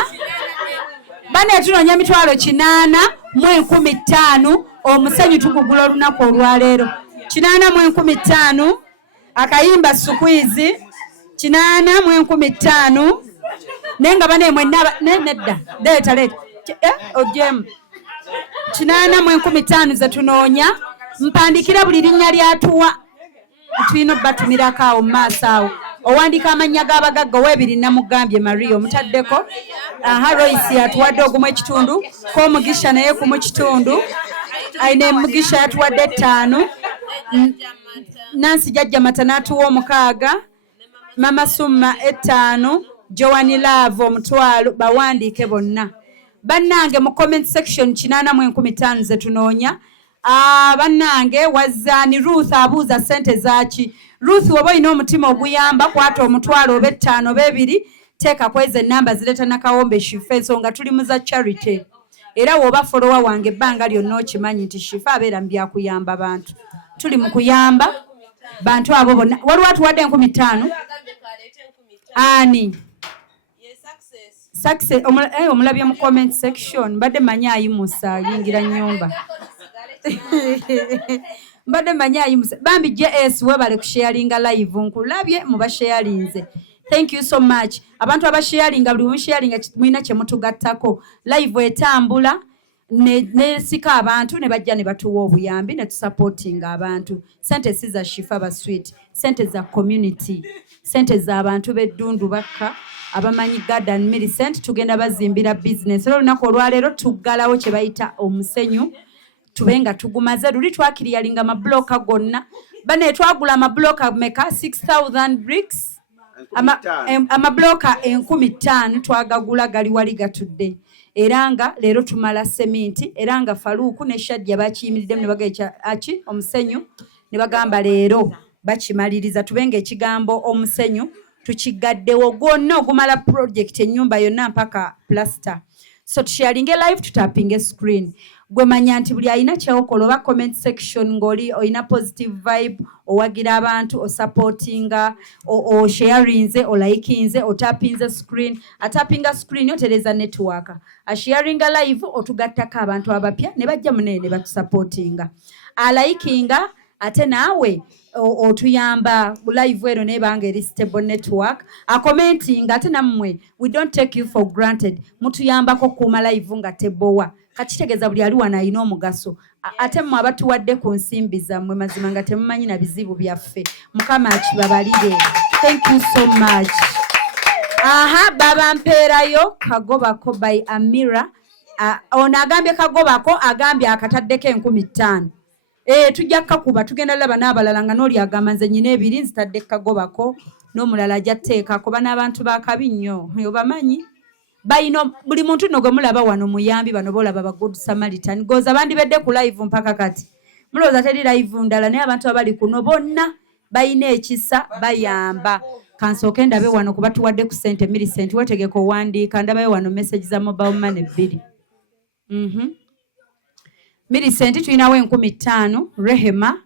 bane tunoonya 80,015 omusenyu tugugula olunaku olwaleero 815 akayimba sukwizi 815 nenga bane mwenna nedda leta ojem 815 zetunoonya mpandikira buli linnya lyatuwa tulina batumirako awo mu maaso awo owandika amannya g'abagagga ow'ebiri namugambye Maria omutaddeko Royce yatuwadde ogumu ekitundu k'omugisha naye ku mu kitundu ayina mugisha yatuwadde 5 Nancy Jajja Mata n'atuwa 6 Mama Summa 5 Joani Love omutwalo bawandiike bonna bannange mu comment section 815 zetunoonya bannange wazani Ruth abuuza sente zaki Ruth woba olina omutima oguyamba kwata omutwalo oba 5 oba 2 teeka kweza ennamba zireeta nakawombe Shifa ensonga tuli mu za charity era woba follower wange ebbanga lyonna okimanyi nti Shifa abeera mu byakuyamba bantu tuli mu kuyamba bantu abo bonna waliwo atuwadde 15 ani success omulabye mu comment section mbadde manyi ayimusa yingira nnyumba mbadde manyi ayimusa bambi JS webale kusharinga live nkulabye mubasharinze thank you so much abantu abasharinga buli musharinga mwina kye mutugattako live etambula ne sika abantu ne bajja ne batuwa obuyambi ne supporting abantu sente siza Shifa ba sweet sente za community sente za abantu beddundu bakka abamanyi garden Millicent tugenda bazimbira business olunaku olwaleero tuggalawo kye bayita omusenyu tubenga tugumaze luli twakiriyalinga mabloka gonna bane twagula mabloka meka 6000 bricks amabloka 15 twagagula gali wali gatudde eranga leero tumala seminti eranga Faruku ne Shadya bakiyimiridde ne bagacha achi omusenyu ne bagamba leero bakimaliriza tubenga ekigambo omusenyu tukigaddewo gwonna ogumala project ennyumba yonna mpaka plaster so tusharinge live tutapinge screen gwe manya nti buli alina kyawokola oba comment section ng'oli olina positive vibe owagira abantu osupportinga osharinze olaikinze otapinze screen atapinga screen otereza network asharinga live otugattako abantu abapya ne bajja munene batusupportinga alaikinga ate naawe otuyamba live ero nebanga eri stable network commenting ate nammwe we don't take you for granted mutuyambako kuuma live nga tebowa kakitegeeza buli ali wano alina omugaso ate mmwe abatuwadde ku nsimbi zammwe mazima nga temumanyi na bizibu byaffe mukama akibabalire thank you so much baba mpeerayo kagobako by Amira ono agambye kagobako agambye akataddeko 15 tujja kakuba tugenda laba n'abalala nga n'oli agamba nze nyina 2 nzitadde kagobako n'omulala ajja tteekako bano abantu bakabi nnyo obamanyi bayino buli muntu nno gwe mulaba wano muyambi bano bolaba ba Good Samaritan goza bandibedde ku live mpaka kati mulowooza teri live ndala naye abantu abali kuno bonna bayina ekisa bayamba kansooke ndabe wano kuba tuwadde ku sente Millicent wetegeka owandiika ndabayo wano message za mobile money 2 Millicent tulinawo 15 Rehema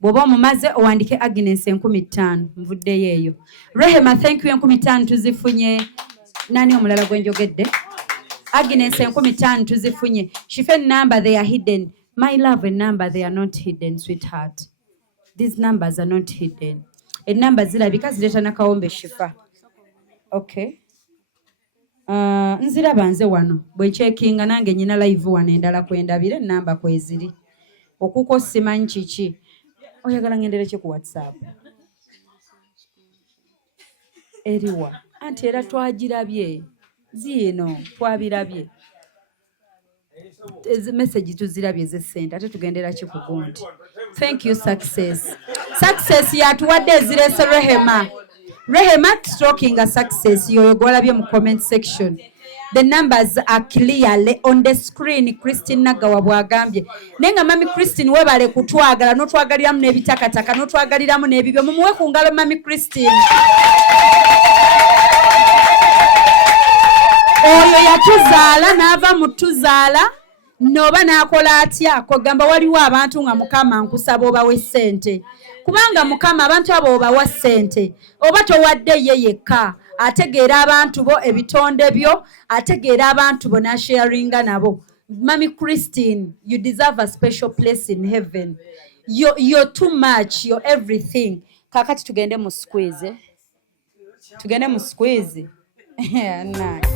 bw'oba omumaze owandike Agnes 15 nvuddeyo eyo Rehema thank you 15 tuzifunye nani omulala gwenjogedde Agnes 15 tuzifunye Shifa number they are hidden my love a number they are not hidden sweetheart these numbers are not hidden enamba zirabika zireeta nakawombe Shifa okay nziraba nze wano bwe checkinga nange nyina live wano endala kwendabire namba kweziri okuko simanyi kiki oyagala ngendere ki ku WhatsApp eriwa anti era twagirabye ziino twabirabye message tuzirabye zesente ate tugendera ki ku gundi thank you success yatuwadde ezirese Rehema talking a success yoyo gwalabye mu comment section the numbers are clearly on the screen Christine Nagawa bwagambye nenga mami Christine webale kutwagala notwagaliramu n'ebitakataka notwagaliramu n'ebibyo mumuwe ku ngalo mami Christine oyo yatuzaala n'ava mu tuzaala noba n'akola atya kogamba waliwo abantu nga mukama nkusaba obawe ssente kubanga mukama abantu abo obawa ssente oba towadde ye yekka ategeera abantu bo ebitonde byo ategeera abantu bo n'asharinga nabo Mami Christine, you deserve a special place in heaven. You're too much, you're everything. Kakati tugende mu squeeze. Tugende mu squeeze. Nice.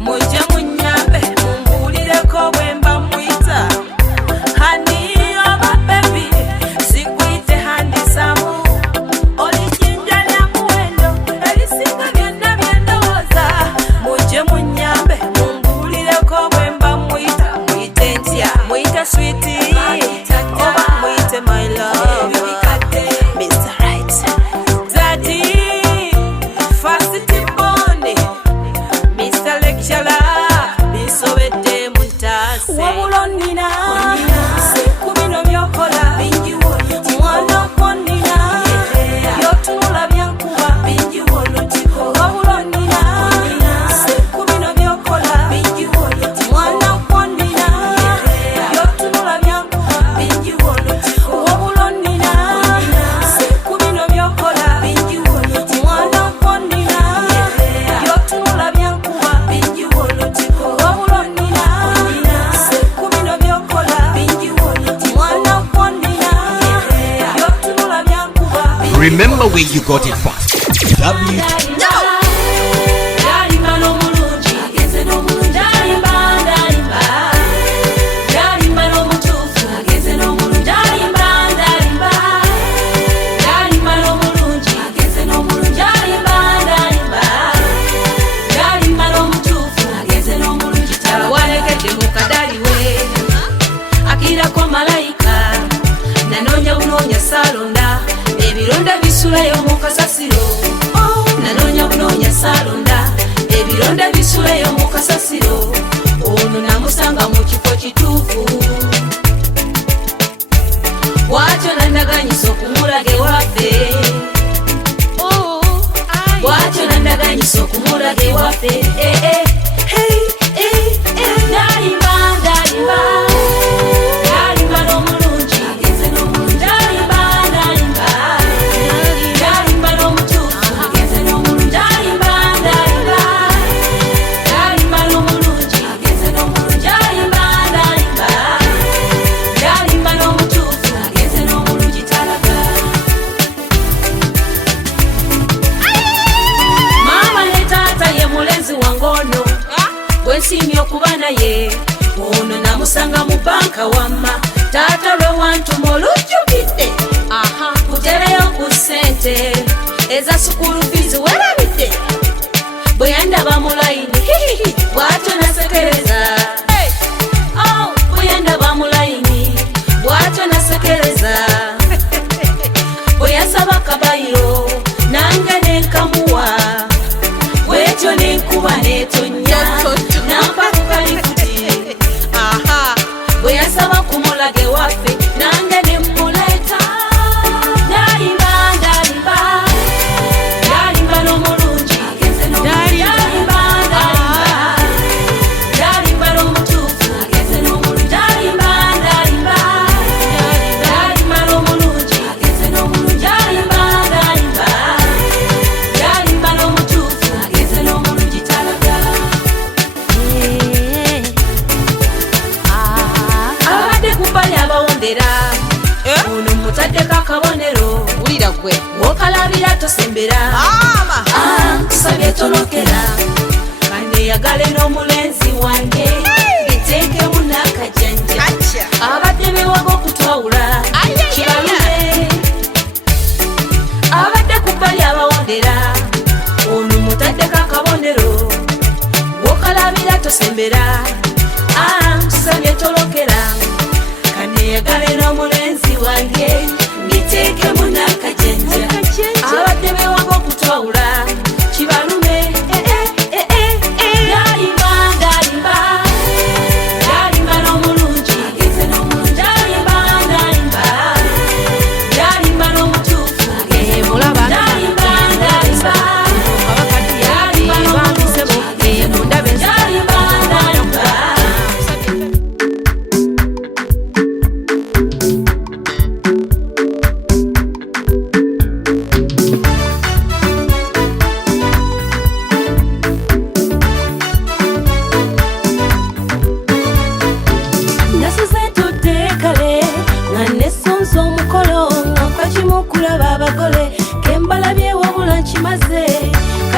Mujje munyambe mumbulireko bwe mba mwita hani oba baby sikwite handisamu olijinja lya muwendo erisinga byonna byendowooza mujje munyambe mumbulireko bwe mba mwita mwite ntya mwite sweetie oba mwite my love Mr. Right Daddy Fast Tibone Mr. Lecturer, bisobedde muntase. Wabula nnina, siku bino byokola, mwana gwo nnina, byotunula byankuba, wabula nnina, siku bino byokola, mwana gwo nnina, byotunula byankuba, wabula nnina, siku bino byokola, mwana gwo nnina, byotunula byankuba. Remember where you got it from. Akirako malayika nanoonya bunoonya salonda ebironda bisulayo mu kasasiro nanoonya bunoonya salonda ebironda bisulayo mu kasasiro ono namusanga mu kifo kituufu bw'atyo nandaganyisa okumulaga ewaffe bw'atyo nandaganyisa okumulaga ewaffe Simye okuba naye ono namusanga mu banka wamma taata lwe wantuma olujjukidde kutereyo ku ssente eza sukulu fiizi werabidde bwe yandaba mu layini bw'atyo nasekereza bwe yandaba mu layini bw'atyo nasekereza bwe yasaba kabayiro nange nenkamuwa bw'etyo nenkuba neetonnya bwe yasaba kumulaga ewaffe nange ne mmuleeta ndalimba n'omulungi ndalimba n'omutuufu ndalimba n'omulungi ndalimba n'omutuufu n'omulungi talaga kubali abawondera ono mutaddeko akabonero wulira gwe wokalabira tosembera tusabye tolokera kaneyagale n'omulenzi wange biteekemu n'akajanja abadde bewaga okutwawula kibalume abadde kubali abawondera ono mutaddeko akabonero wokalabira tosembera tusabye tolokera kaneyagale n'omulenzi wange mbiteekemu n'akajanja abadde bewaga okutwawula kibalume ndalimba n'omulungi ndalimba n'omutuufu ndalimba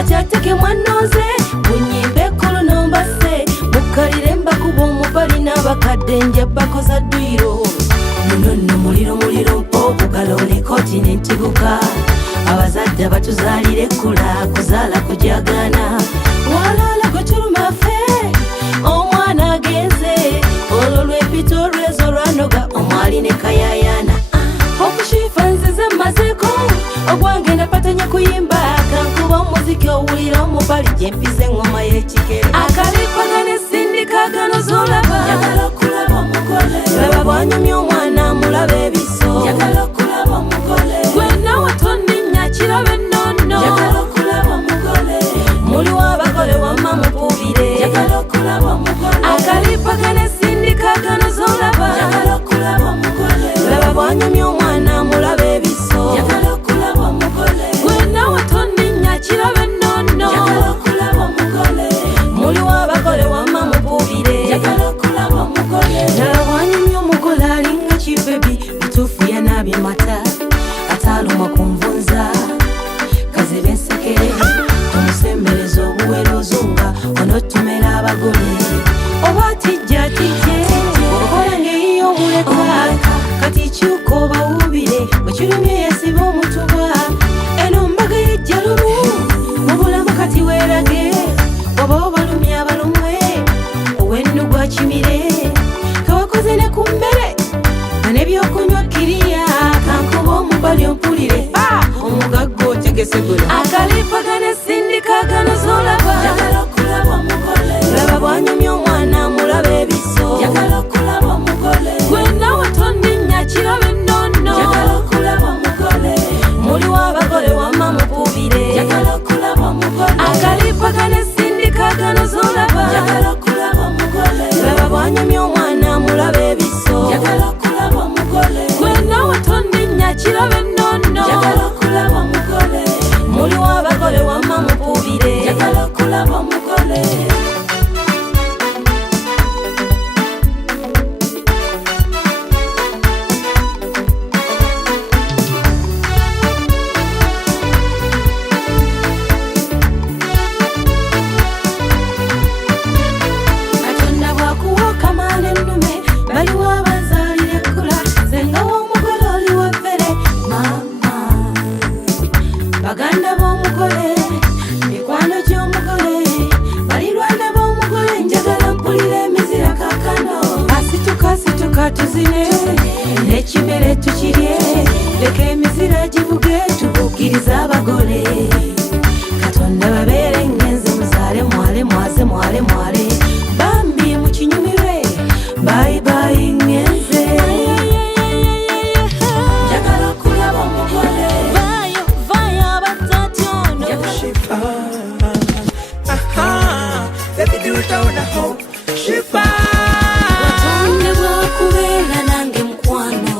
kati ateke mwanoze bunyimba ekkulu nombase mukalire mbakuba omubali n'abakadde nja bakoza dduyiro munono muliro mpo bugalo ne kontinentiguka abazadde batuzaalira ekkula kuzaala kujagana walala gweturumafe omwana agenze olwo lwepita olwezo lwanoga omwali ne kayayana okushifa nzize mmazeeko ogwange napatanya kuyimba kankuba omuziki owulira omubali gyempiza engoma y'ekigere akalipagana esindikagano zolaba yagala okulaba omugole laba bwanyumya omwana mulaba ebiso yagala okulaba omugole gwena watonninya kiraba ennono yagala okulaba omugole muliwo abagole wamma mupubire yagala okulaba omugole akalipagana esindikagano zolaba yagala okulaba omugole laba bwanyumya omwana mulaba ebiso yagala okulaba omugole gwena watonninya kiraba ennono yagala okulaba omugole muliwo abagole wamma mupubire yagala okulaba omugole laba bwanyumya omugole alinga kibebi mutuufu yanaabye mata ataalumwa ku nvunza kazibe ensekere tumusembereza obuwere ozunga onotumera abagole oba tijja okola ngeyiyo omuleka kati kyuka obawubire bwekirumye yesiba omutuba eno mbaga yejja lumu mu bulamu kati weerage oba obalumya abalumwe owennu gwa kimire kawakoze ne ku mmere n'ebyokunywa kiriya kankuba omubali ompulire omugagga otegese gula akalipagana esindikagano zolaba yagala okulaba omugole laba bwanyumya omwana mulaba ebiso yagala okulaba omugole gwena watonninya kiraba ennono yagala okulaba omugole muliwo abagole wamma mupubire yagala okulaba omugole akalipagana esindikagano zolaba yagala okulaba omugole laba bwanyumya omwana mulaba ebiso yagala okulaba omugole gwena watonninya kiraba ennono yagala okulaba omugole muliwo abagole wamma mupubire yagala okulaba omugole katonda bwakuwa okamaana ennume baliwo abazaalira ekkula zenga w'omugole oli waffere mama baganda b'omugole mikwano gy'omugole balirwana b'omugole njagala mpulira emizira kakano asituka tuzine n'ekimere tukirye leka emizira givuge tubuukiriza abagole katonda babeere ngenze muzaale mwale mwaze mwale bambi mukinyumirwe bayibayi ngenze njagala okulaba omugole vayo abatatyono watondebwa okubeera nange mukwano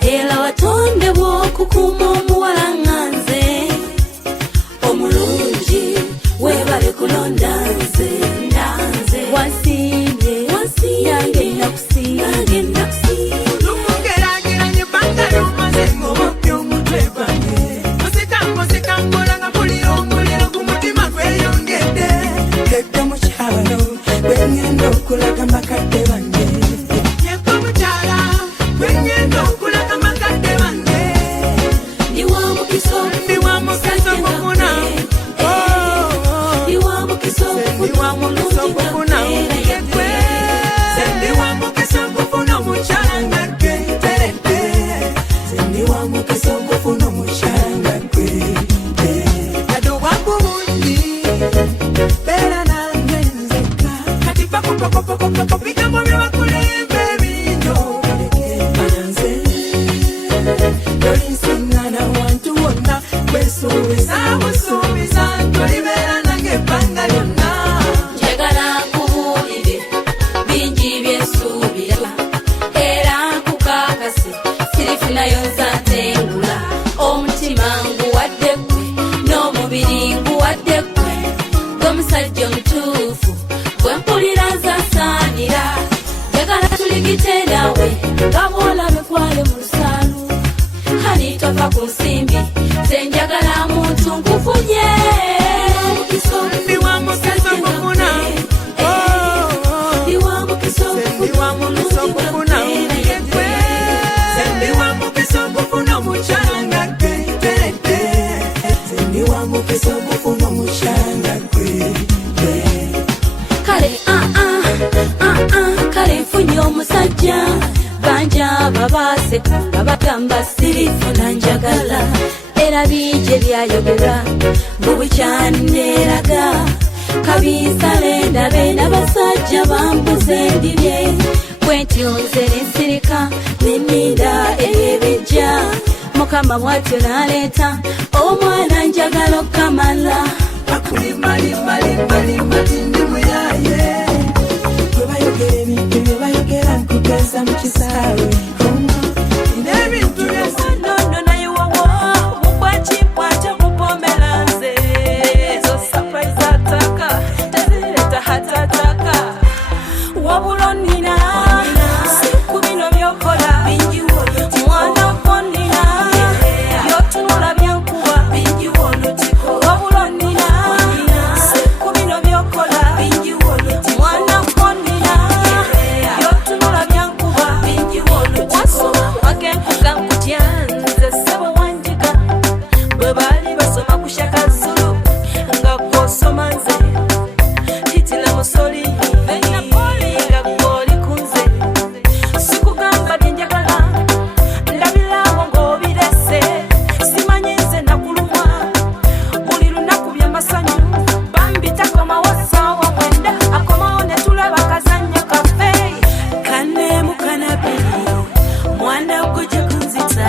era watondebwa okukuuma omuwala nganze omulungi webale kulonda nze wasiibye nange nakusiibye Lumugerageranye banga lumaze ng'obopya omutwe gwange musikangola nga muliro ku mutima gweyongedde edda mu kyalo bwengenda okulaga makadde bange yekko mukyala bwengenda okulaga makadde bange ndi wa mukisa okufuna ndi wa mukisa okufuna yekwe sendi wa mukisa okufuna omukyala nga ggwe teredde sendi wa mukisa okufuna omukyala nga ggwe adobwa bulungi beera nange nzekka kati pakopakopakopako bigambo bye bakulembe ebinyo banze tolinsiŋŋana wantu wonna kwesuubiza busuubiza tolibeera nange ebbanga lyonna njagala nkubuulire bingi byensuubira era nkukakase sirifunayo nzatengula omutima nguwadde ggwe n'omubiri nguwadde ggwe gwe musajja omutuufu gwe mpulira nzasaanira baseka nga bagamba sirifuna njagala era bingi byayogera mu bukyaneraga kabisale ndabe n'abasajja bambuze ndibye bwentyo nze nensirika neninda ebijja mukama bwatyo naleeta omwana njagala okamala akulimalimalimalimatindimuyaye webayogera ebintu byebayogera nkugeza mu kisaawe nebintu nono naye wowo mukwakikwate kupomera nze ezo surprise ataka tezireta hatataka wabula nina siku bino byokola mwana konina byotunula byankuba wabula nina siku bino byokola mwana konina byotunula byankuba wasoma wagenkuga nkutya nze ssebo wanjiga bwe baali basoma ku Shaka Zulu nga gw'osoma nze hitila musoli nga gw'oli kunze sikugamba bye njagala ndabirawo ng'obirese simanyi nze nakulumwa buli lunaku by'amasanyu bambi takomawo ssaawa mwenda akomawo ne tulaba kazannyo kaffe kanne mukanabiri mwana gujja kunzita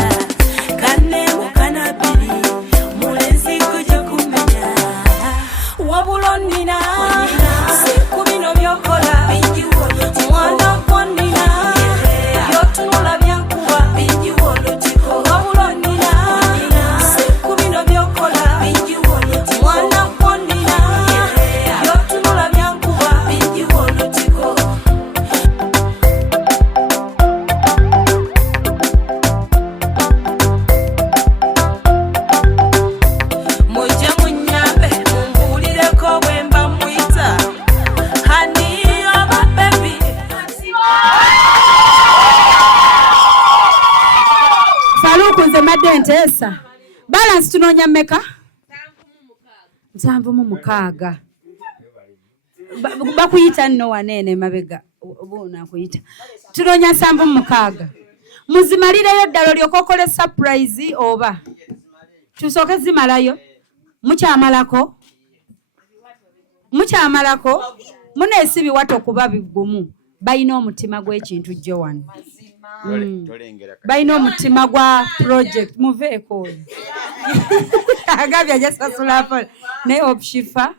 kanne mukanabiri mulenzi gujja kumenya wabula nina siku bino byokola mwana konina byotunula byankuba wabula nina siku bino byokola mwana konina byotunula byankuba mujja munyambe mumbuulireko bwe mba mwita hani oba bebi Faluku nze madde nteesa balance tunoonya mmeka 76 bakuyita nno waneene mabega obuuna akuyita tunoonya 76 muzimalireyo ddala olyoka okole surprise oba tusooke zimalayo mukyamalako muneesibiwato okuba bigumu balina omutima gw'ekintu jjo wano balina omutima gwa project muveeko oyo agambye ajasasula naye obushifa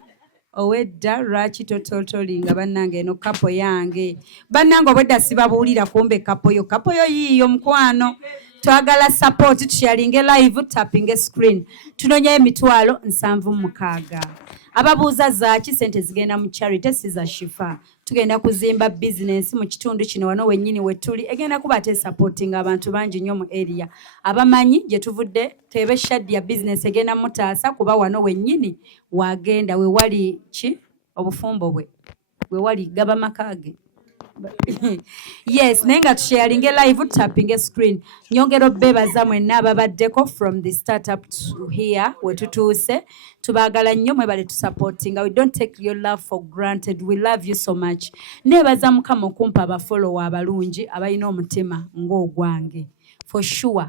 owedda lwaki tototolinga bannange eno kapo yange bannange obwedda sibabuulira kumbe kapoyo yiiyo mukwano twagala support tusharinge live tapping screen tunonyayo 76,000 ababuuza zaaki sente zigenda mu charity siza shifa tugenda kuzimba business mu kitundu kino wano wennyini wetuli egenda kuba te supporting abantu bangi nnyo mu area abamanyi gye tuvudde tebe shadi ya business egenda mutaasa kuba wano wennyini wagenda we wali ki obufumbo bwe we wali gaba makage yes nenga tusharinge live tapping screen nyongero bebaza mwenna ababaddeko from the startup to here wetutuuse tubagala nnyo mwebale tusupporting we don't take your love for granted we love you so much nebaza mukama okumpa abafollower abalungi abalina omutima ng'ogwange for sure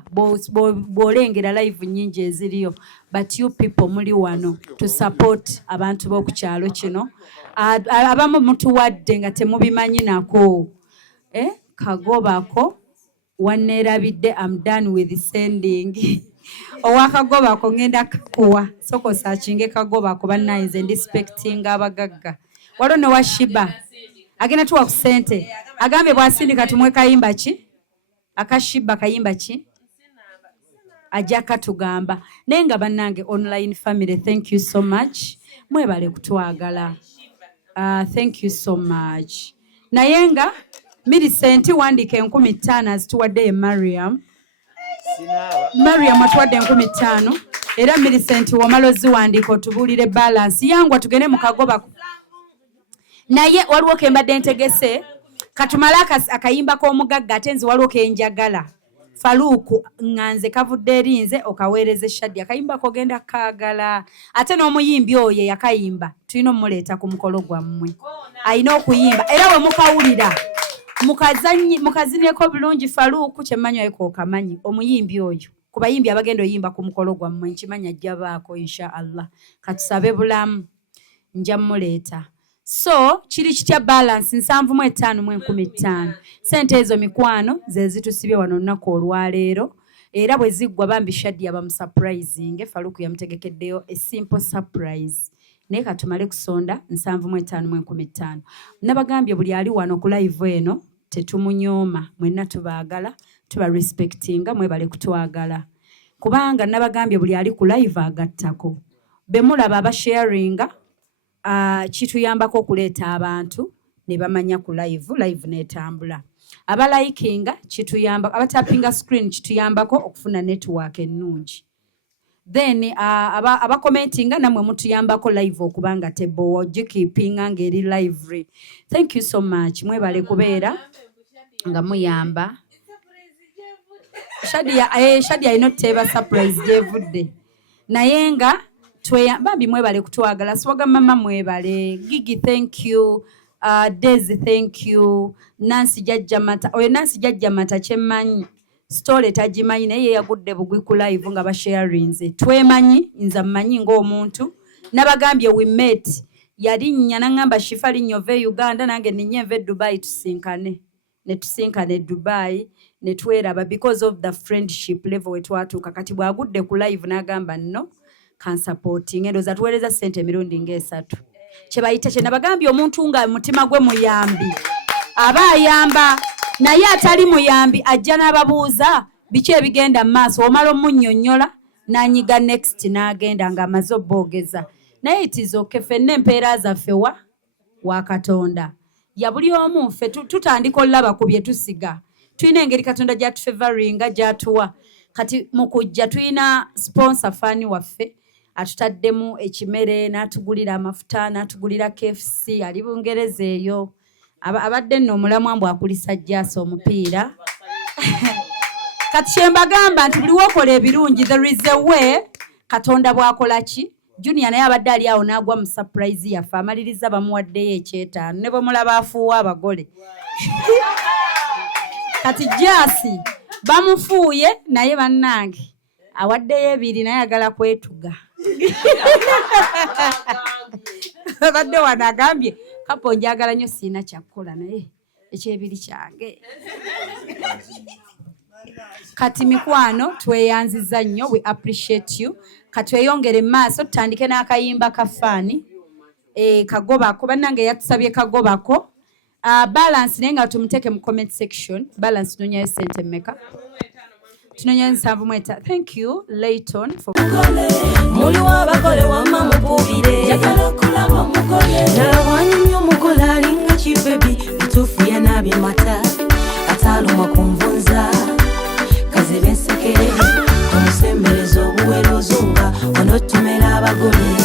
bwolengera live nyingi eziriyo but you people muli wano to support abantu b'oku kyalo kino abamu mutuwadde nga temubimanyi nako kagobako wanneerabidde I'm done with sending owakagobako ngenda kakuwa soko saakinge kagobako bannayinze ndispectinga abagagga waliwo ne washiba agenda tuwa ku ssente agambye bw'asindika tumwe kayimba ki akashiba kayimba ki ajja katugamba naye nga bannange online family thank you so much mwebale kutwagala thank you so much naye nga Millicent wandika 50,000 azituwadde Mariam atuwadde 50,000 era Millicent wamala oziwandika otubuulire balance yangwa tugende mu kagobako naye waliwo kembadde ntegese katumala akayimba k'omugagga ate nze waliwo kenjagala Faluku nganze kavudde erinze okaweereze Shadi akayimba kogenda kaagala ate n'omuyimbi oyo yakayimba tulina omuleeta ku mukolo gwammwe alina okuyimba era bwe mukawulira mukazinyeko bulungi Faluku kyemmanyi ayiko okamanyi omuyimbi oyo ku bayimbi abagenda oyimba ku mukolo gwammwe nkimanya ajja baako inshallah katusabe bulamu nja muleeta so kiri kitya balance 75,015 sente ezo mikwano ze zitusibye wano nnako olwaleero era bwe ziggwa bambi Shadi aba surprising Faluku yamutegekeddeyo a simple surprise naye katumale kusonda 75,015 nabagambye buli ali wano ku live eno tetumunyooma mwenna tubaagala tuba respectinga mwebale kutwagala kubanga nabagambye buli ali ku live agattako bemulaba abasharinga kituyambako okuleeta abantu ne bamanya ku live netambula abalikinga kituyamba abatapinga screen kituyambako okufuna network ennungi then abakomentinga namwe mutuyambako live okubanga tebowo gikeepinga ngeri live thank you so much mwebale kubeera nga muyamba Shadi alina otuteeba surprise gyevudde naye nga bambi mwebale kutwagala siwaga mama mwebale Gigi thank you Daisy thank you Nancy Jajja Mata kyemmanyi story tagimanyi naye yagudde bugwi ku live nga basharinze twemanyi nza mmanyi ng'omuntu nabagambye we met yalinnya nangamba Shifa linyove Uganda nange ninyeve Dubai tusinkane Dubai ne tweraba because of the friendship level wetwatuuka kati bwagudde ku live nagamba no can supporting endoza tuweereza sente emirundi ng'esatu kyebayita kye nabagambye omuntu nga mutima gwe muyambi aba ayamba naye atali muyambi ajja n'ababuuza biki ebigenda mu maaso omala omunnyonnyola n'anyiga next n'agenda ng'amaze obboogeza naye itizoke ffenna empeera zaffe wa Katonda ya buli omu ffe tutandika olaba ku bye tusiga tulina engeri Katonda gyatufavoringa gyatuwa kati mu kujja tulina sponsor fani waffe atutaddemu ekimere n'atugulira amafuta n'atugulira KFC ali Bungereza eyo abadde nno omulamu ambw akulisa jjaasa omupiira kati kyembagamba nti buli wokola ebirungi there is a way Katonda bw'akola ki Junior naye abadde ali awo n'agwa mu surprise yaffe amaliriza bamuwaddeyo ekyetaano ne bwe mulaba afuuwa abagole kati jaasi bamufuuye naye bannange awaddeyo ebiri naye agala kwetuga abadde wano agambye kapo njagala nnyo siina kyakukola naye ekyebiri kyange kati mikwano tweyanziza nnyo we appreciate you katweyongere maaso tutandike n'akayimba kafaani kagobako bannange yatusabye kagobako balance naye nga tumuteke mu comment section balance nonyayo sente mmeka tunonyayo 75 thank you Layton for muli wabagole wamma mububire njagala okulaba omugole nalabwanyumye omugole alinga kibebi mutuufu yanabye mata atalumwa kunvunza kazibe ensekere omusembereza obuwere ozunga onotumera abagole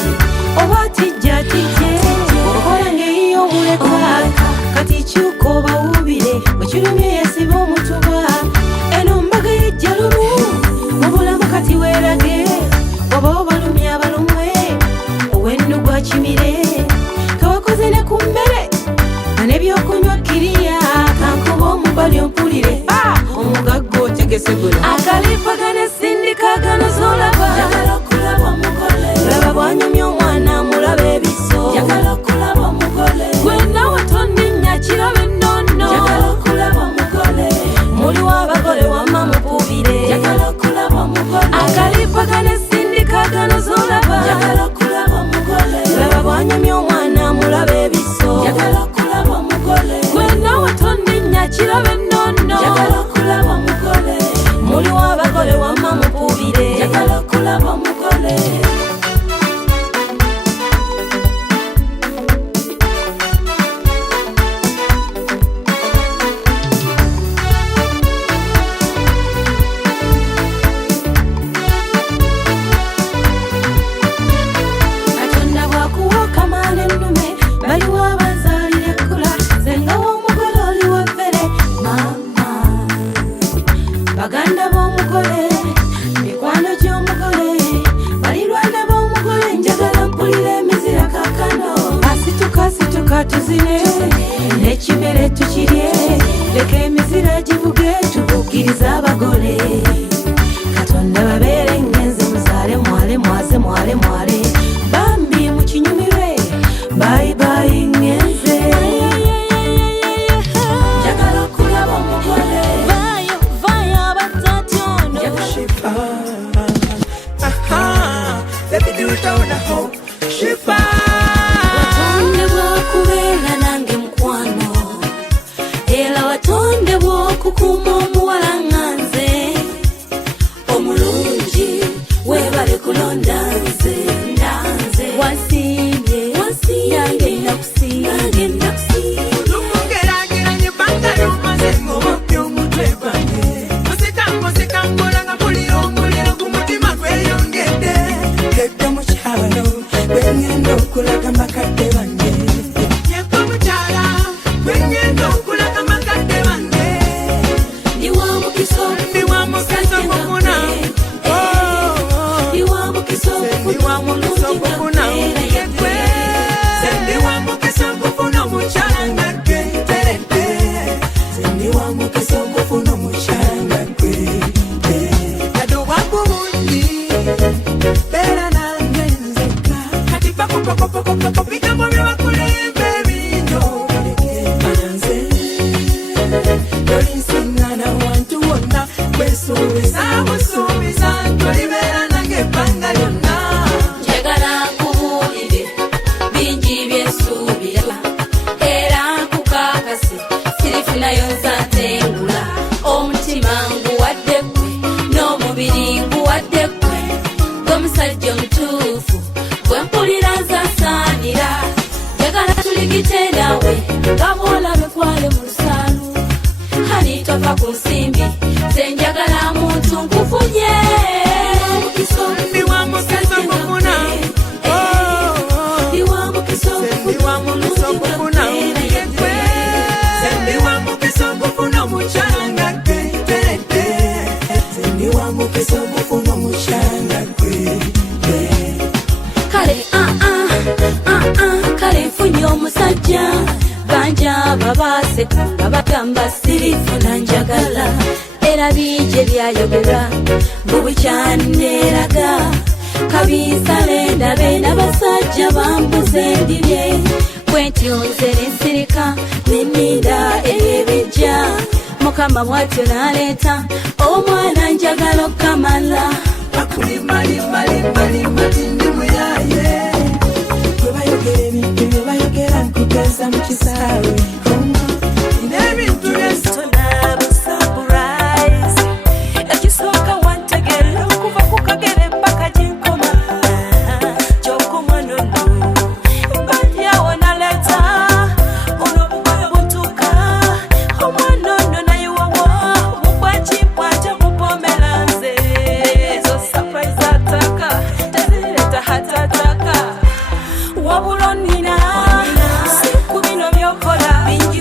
oba tijja tijje okola ngeriyo obuleka kati kyuka obawubire bwekirumye yesiba omutuba eno mbaga yejjalumu mubulamu kati weerage oba obalumye abalumwe owennu gwa kimire kawakoze ne ku mmere n'ebyokunywa kiriya kankuba omubali ompulire omugagga otegese guno akalipagana sindikagano zolaba jagala okulaba omugole laba bwanyumya omwana mulaba ebiso jagala okulaba omugole gwena watondinya kirabe nnono jagala okulaba omugole muli wabagole wamma mububire jagala okulaba omugole akalipagana sindikagano zolaba jagala okulaba omugole laba bwanyumya omwana mulaba ebiso jagala okulaba omugole gwena watondinya kirabe nnono jagala okulaba omugole muli wabagole wamma mububire jagala okulaba omugole Katonda bwakuwa okamala ennume baliwo abazaalira ekkula zenga w'omugole oli waffere mama baganda b'omugole mikwano gy'omugole balirwana b'omugole njagala mpulira emizira kakano asituka tuzine n'ekimere tukirye leka emizira givuge tubukiriza abagole katonda babeere ngenze muzaale mwale mwaze mwale mwale bambi mu kinyumirwe bayibayi ngenze njagala okulaba omugole vayo abatatyono watondebwa okubeera nange mukwano era watondebwa okukuuma omuwala nganze omulungi webale kulonda nze wasimbye yange nakusimbye Lumugerageranye banga lumaze ngobopya omutwe gwange musikangola nga mpulira omuliro ku mutima gweyongedde edda mu kyalo bwengenda okulaga makadde bange yekka mukyala bwengenda okulaga makadde bange ndi wa mukisa okufuna ndi wa mukisa okufuna sendi wa mukisa okufuna omukyala nga gwe teredde sendi wa mukisa okufuna omukyala nga gwe kati obwaku bungi beera nange nzekka kati pakopakopakopako bigambo byebakulembe ebinjo baleke banze tolinsiŋŋana wantu wonna kwesuubiza busuubiza tolibeera nange ebbanga lyonna njagala nkubuulire bingi byensuubira era nkukakase sirifunayo nzatengula omutima nguwadde ggwe n'omubiri nguwadde ggwe gwemusajja omutuufu gwe mpulira nzasaanira njagala tuligite nawe nga bw'olabe kwale mu lusaalu hani tova ku nsimbi ze njagala muntu nkufunye ndi wa mukisa okufuna ndi wa mukisa sendi wa mukisa okufuna gwe sendi wa mukisa okufuna omukyala nga gwe teredde sendi wa mukisa okufuna omukyala nga gwe kale kale nfunye omusajja banja babaseka nga bagamba sirifuna njagala era bingi ebyayogerwa bubukyaneeraga kabinsale ndabe n'abasajja bambuze ndibye bwentyo nze nensirika neninda ebibijja mukama bwatyo n'aleeta omwana njagala okukamala akulimbalimbalimbalimba tindi muyaye webayogera ebintu byebayogera nkugeza mu kisaawe n'ebintu ekisooka wantegera okuva ku kagere paka ginkoma kyokumwanono mbadyawo naleta buno bubayo butuuka omwanono nayiwowo mugwakimpwata mupomera nze ezo surprise ataka tezireta hatataka wabula nina si ku bino byokola bingi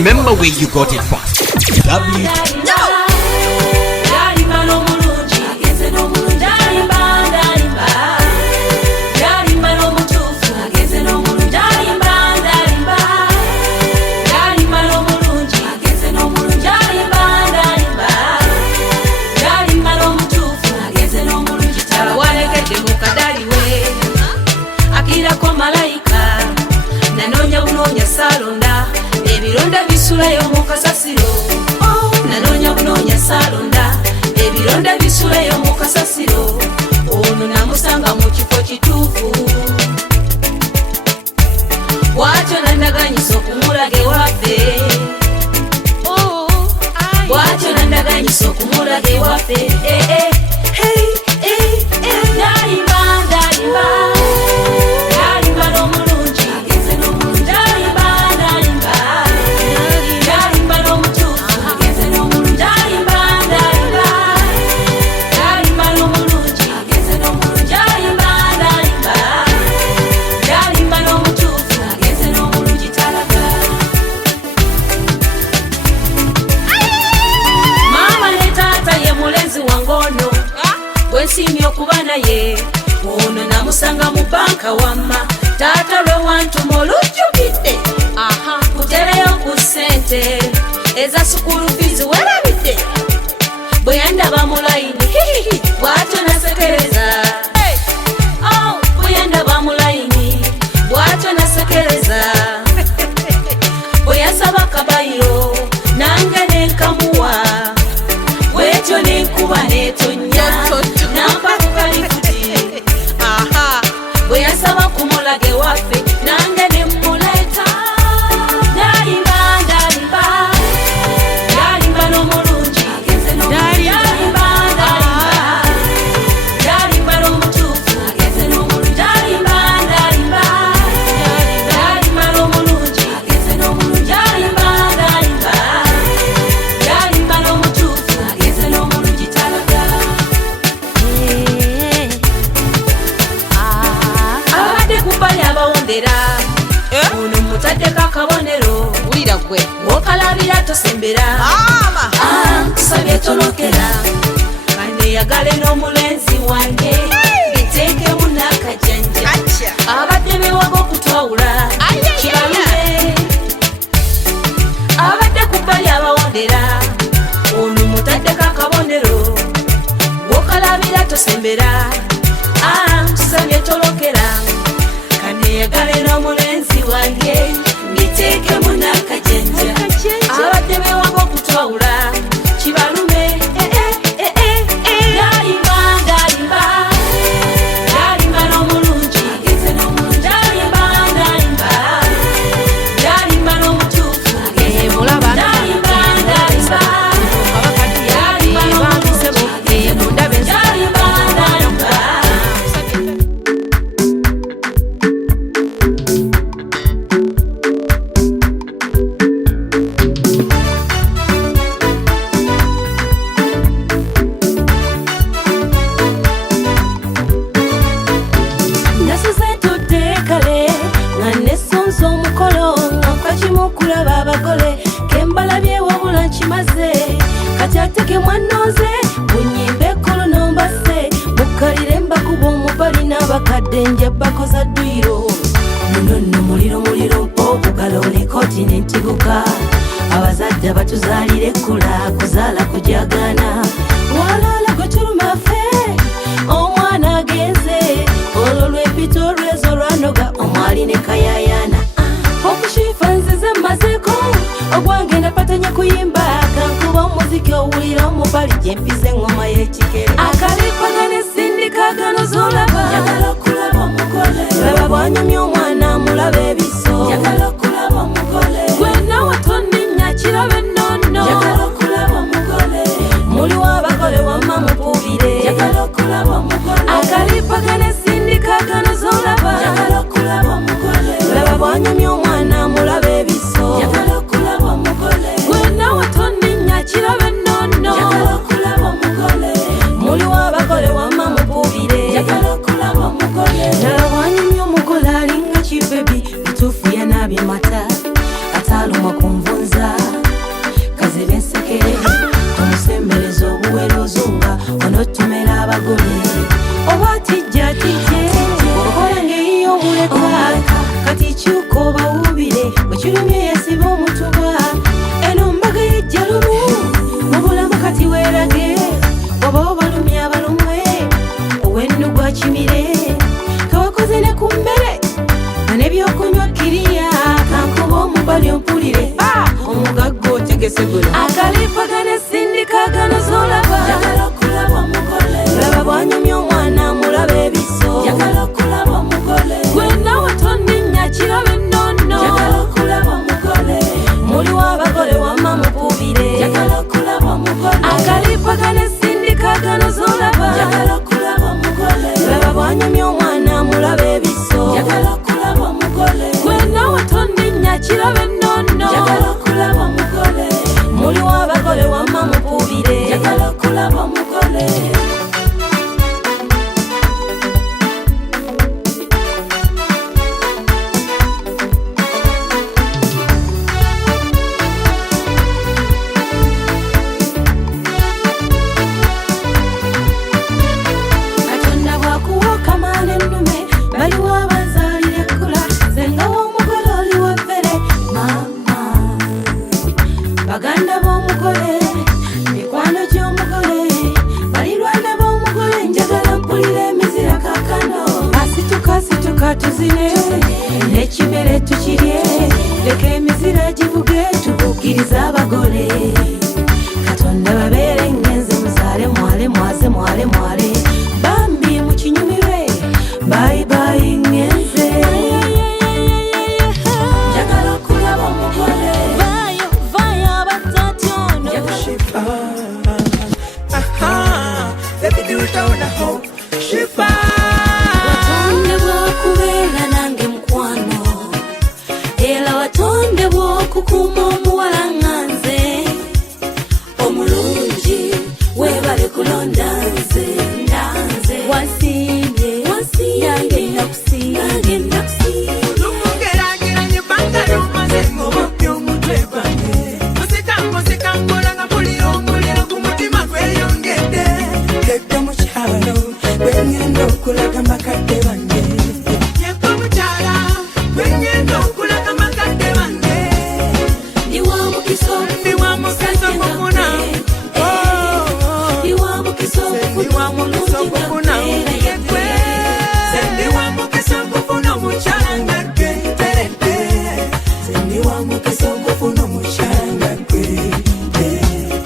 Remember where you got it from. Salonda ebironda bisulayo mu kasasiro nanoonya bunoonya salonda ebironda bisulayo mu kasasiro ono namusanga mu kifo kituufu bw'atyo nandaganyisa okumulaga ewaffe bw'atyo nandaganyisa okumulaga ewaffe okuba naye ono namusanga mu banka wamma taata lwe wantuma olujjukidde kutereyo ku ssente eza sukulu fiizi werabidde bwe yandaba mu layini bw'atyo nasekereza bwe yandaba mu layini bw'atyo nasekereza bwe yasaba kabayiro nange nenkamuwa bw'etyo nenkuba netonnya bwe yasaba kumulaga ewaffe nange nemuleta ndalimba n'omulungi ndalimba n'omutuufu ndalimba n'omulungi ndalimba n'omutuufu n'omulungi talaga kubali abawondera ono mutaddeko akabonero wulira gwe wokalabira tosembera tusabye tolokera kaneyagale n'omulenzi wange biteekemu n'akajanja abadde bewaga okutwawula kibalule abadde kubali abawondera ono mutaddeko akabonero wokalabira tosembera tusabye tolokera kaneyagale n'omulenzi wange mbiteekemu n'akajanja abadde bewaga okutwawula kibalume ndalimba n'omulungi ndalimba n'omutuufu Kati mwanooze bunyimba ekkolo nombase mukalire mbakuba omubali n'abakadde nja bakoza dduyiro muno muliro mpobugalo nekoti n'entiguka abazadde batuzaalira ekkula kuzaala kujagana walala gwe tulumafe omwana agenze olwo lwempita olwezo lwanoga omwali ne kayayana okushifa nzize mmazeeko ogwange napatanya kuyimba kankuba omuziki owulira omubali gyempize engoma y'ekikere akalipagana esindikagano zolaba yagala okulaba omugole laba bwanyumya omwana mulaba ebiso yagala okulaba omugole gwenawe tonninya kiraba ennono yagala okulaba omugole muliwo abagole wamma mupubire yagala okulaba omugole akalipagana esindikagano zolaba yagala okulaba omugole laba bwanyumya omwana mulaba ebiso yagala okulaba omugole gwenawe tonninya akalipagana sindikagana zolaba njagala okulaba omugole laba bwanyumya omwana mulaba ebiso njagala okulaba omugole gwena watonenya kirabe nnono njagala okulaba omugole muliwo abagole wamma mukubire njagala okulaba omugole akalipagana sindikagana zolaba njagala okulaba omugole laba bwanyumya omwana mulaba ebiso njagala okulaba omugole gwena watonenya kirabe nnono njagala okulaba omugole muliwo abagole wamma mukubire njagala okulaba omugole katonda bwakuwa okamaala ennume baliwo abazaalira ekkula zenga w'omugole oli weffere mama baganda b'omugole mikwano gy'omugole balirwana b'omugole njagala mpulira emizira kakano asituka tuzine n'ekimere tukirye leka emizira givuge tubuukiriza abagole katonda babeere ngenze muzaale mwale mwaze mwale mwale bambi mukinyumirwe bayibayi ngenze njagala okulaba omugole vayo abatatyono watondebwa okubeera nange mukwano era watondebwa okukuuma omuwala nganze omulungi webale kulonda nze wasiibye nange nakusiibye okulaga makadde bange yekko mukyala bwenyenda okulaga makadde bange ndiwa mukisa okufuna ndiwa mukisa okufuna yekwe sendiwa mukisa okufuna omukyala ngagge terete sendiwa mukisa okufuna omukyala ngagge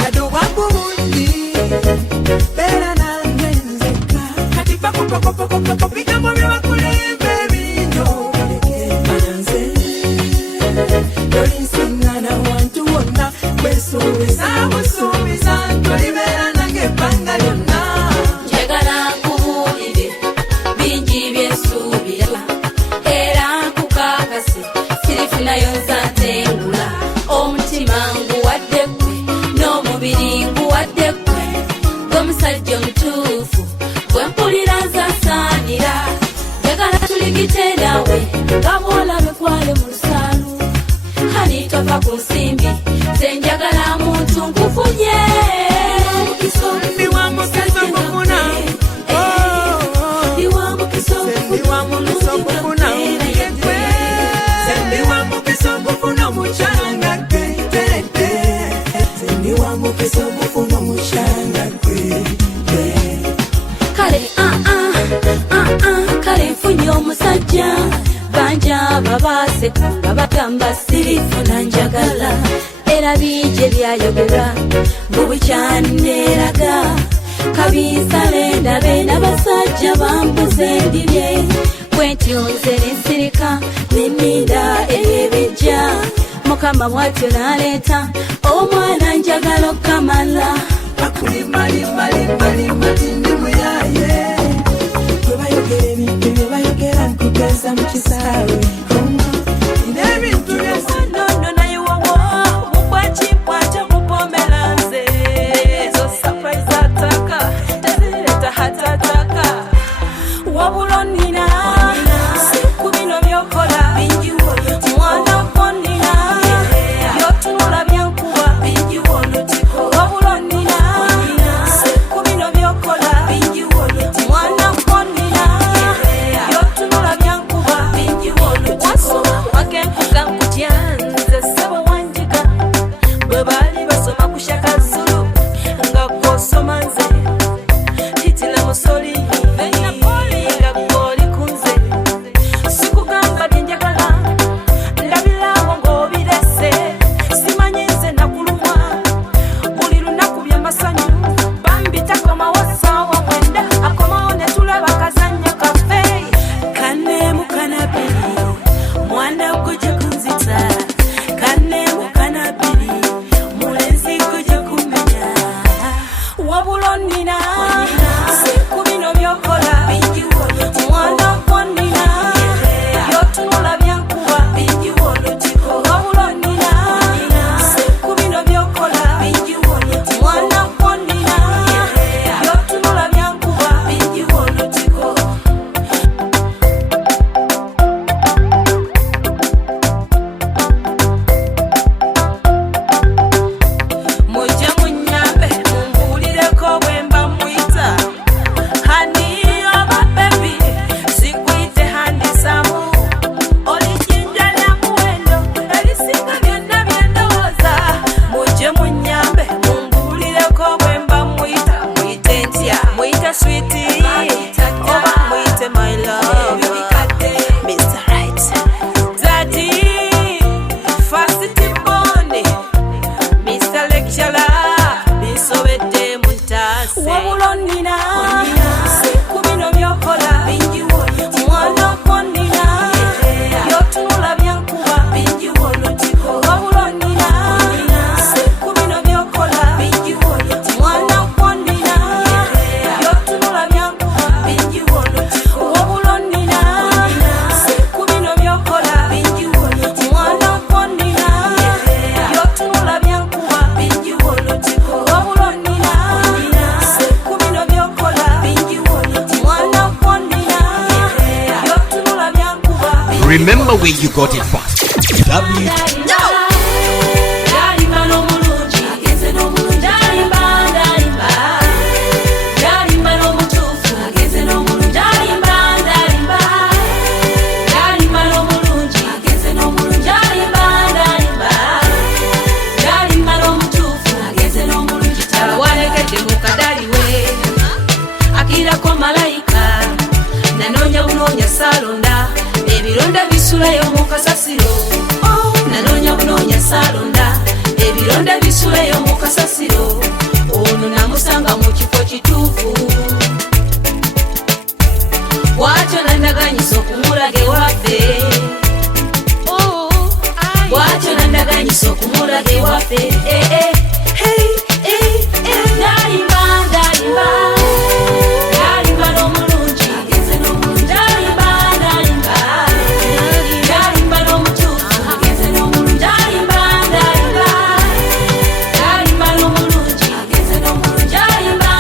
aduwa bulungi beera nange nzeka kati bakupakopakopako bigambo byebakulembe ebinyo banze tolinsiŋŋana wantu wonna kwesuubiza busuubiza tolibeera nange ebbanga lyonna njagala nkubuulire bingi byensuubira era nkukakase sirifunayo nzatengula omutima nguwadde ggwe n'omubiri nguwadde ggwe gwemusajja omutuufu gwe mpulira nzasaanira njagala tuligite nawe nga bw'olabe kwale mu lusaalu hani tova ku nsimbi nze njagala muntu nkufunye ndiwa mukisa okufuna ndiwa mukisa sendiwa mukisa okufuna yekwe sendiwa mukisa okufuna omukyala ngagge terete sendiwa mukisa okufuna omukyala ngagge kale kale nfunye omusajja banja babaseka nga bagamba sirifuna njagala era bije byayogera mubukyaneraga kabinsale ndabe n'abasajja bambuze ndibye kwentyo nze nensirika neninda ebibijja mukama bwatyo naleeta omwana njagala okukamala akulimbalimbalimbalimba tindimuyaye bwebayogera ebintu byebayogera nkugeza mu kisaawe n'ebintu nono naye wowo mukwakikwata mupomera nze ezo surprise ataka tezireta hatataka wabula onnina si ku bino byokola mwana konnina byotunula byankuba wabula onnina si ku bino byokola mwana konnina byotunula byankuba wabulonina siku bino byokola mwana wonina byotunula byankuba wabulonina siku bino byokola mwana wonina byotunula byankuba mujja munyambe mumbulireko bwemba mwita hani oba bebi sikwite handisamu olijinja lya muwendo erisinga byonna byendowooza mujje munyambe mumbulireko bwemba mwita mwite ntya mwite switi oba mwite my love Mr. Right Daddy Fast Bone Mr. Lecturer, bisobedde muntase wabulonina siku bino byokola mwana wonina byotunula byankuba wabulonina siku bino byokola mwana wonina byotunula byankuba wabulonina siku bino byokola mwana wonina byotunula byankuba wabulonina siku bino byokola mwana wonina byotunula byankuba Remember where you got it from. Dalimba n'omulungi agenze n'omulungi dalimba dalimba n'omutuufu agenze n'omulungi dalimba n'omulungi agenze n'omulungi dalimba n'omutuufu agenze n'omulungi tawalegedde mu kadaliwe akirako malayika nanoonya bunoonya saalonda ebironda bisulayo mu kasasiro nanoonya bunoonya saalonda ebironda bisulayo mu kasasiro ono namusanga mu kifo kituufu bwatyo nandaganyisa okumulaga ewaffe bwatyo nandaganyisa okumulaga ewaffe dalimba dalimba n'omulungi agenze n'omulungi dalimba dalimba n'omutuufu agenze n'omulungi dalimba dalimba n'omulungi agenze n'omulungi dalimba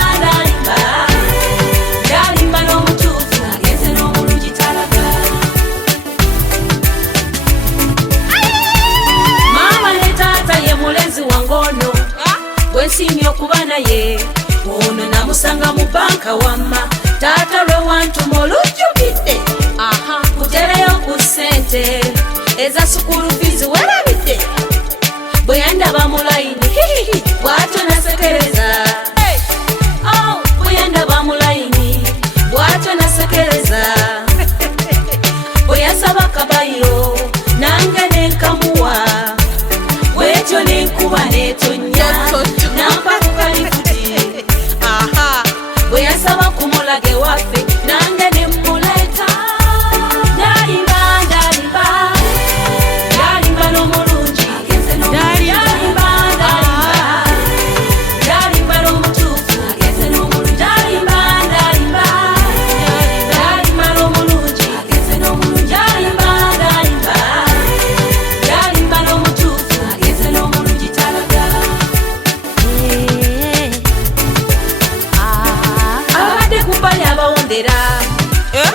dalimba n'omutuufu agenze n'omulungi talaga maama ne taata ye mulenzi wange ono bwensiimye okuba naye ono namusanga mu banka wamma taata lwe wantuma olujjukidde kutereyo ku ssente eza sukulu fiizi werabidde bwe yandaba mu layini bw'atyo nasekereza bwe yandaba mu layini bw'atyo nasekereza bwe yasaba kabayiro nange nenkamuwa bwetyo nenkuba netonnya nampakuka lifuti bwe yasaba kumulaga ewaffe nange nemuleeta dalimba dalimba n'omulungi dalimba dalimba n'omutuufu agenze n'omulungi dalimba dalimba n'omulungi agenze n'omulungi dalimba dalimba n'omutuufu agenze n'omulungi talaga abadde kubbali abawondera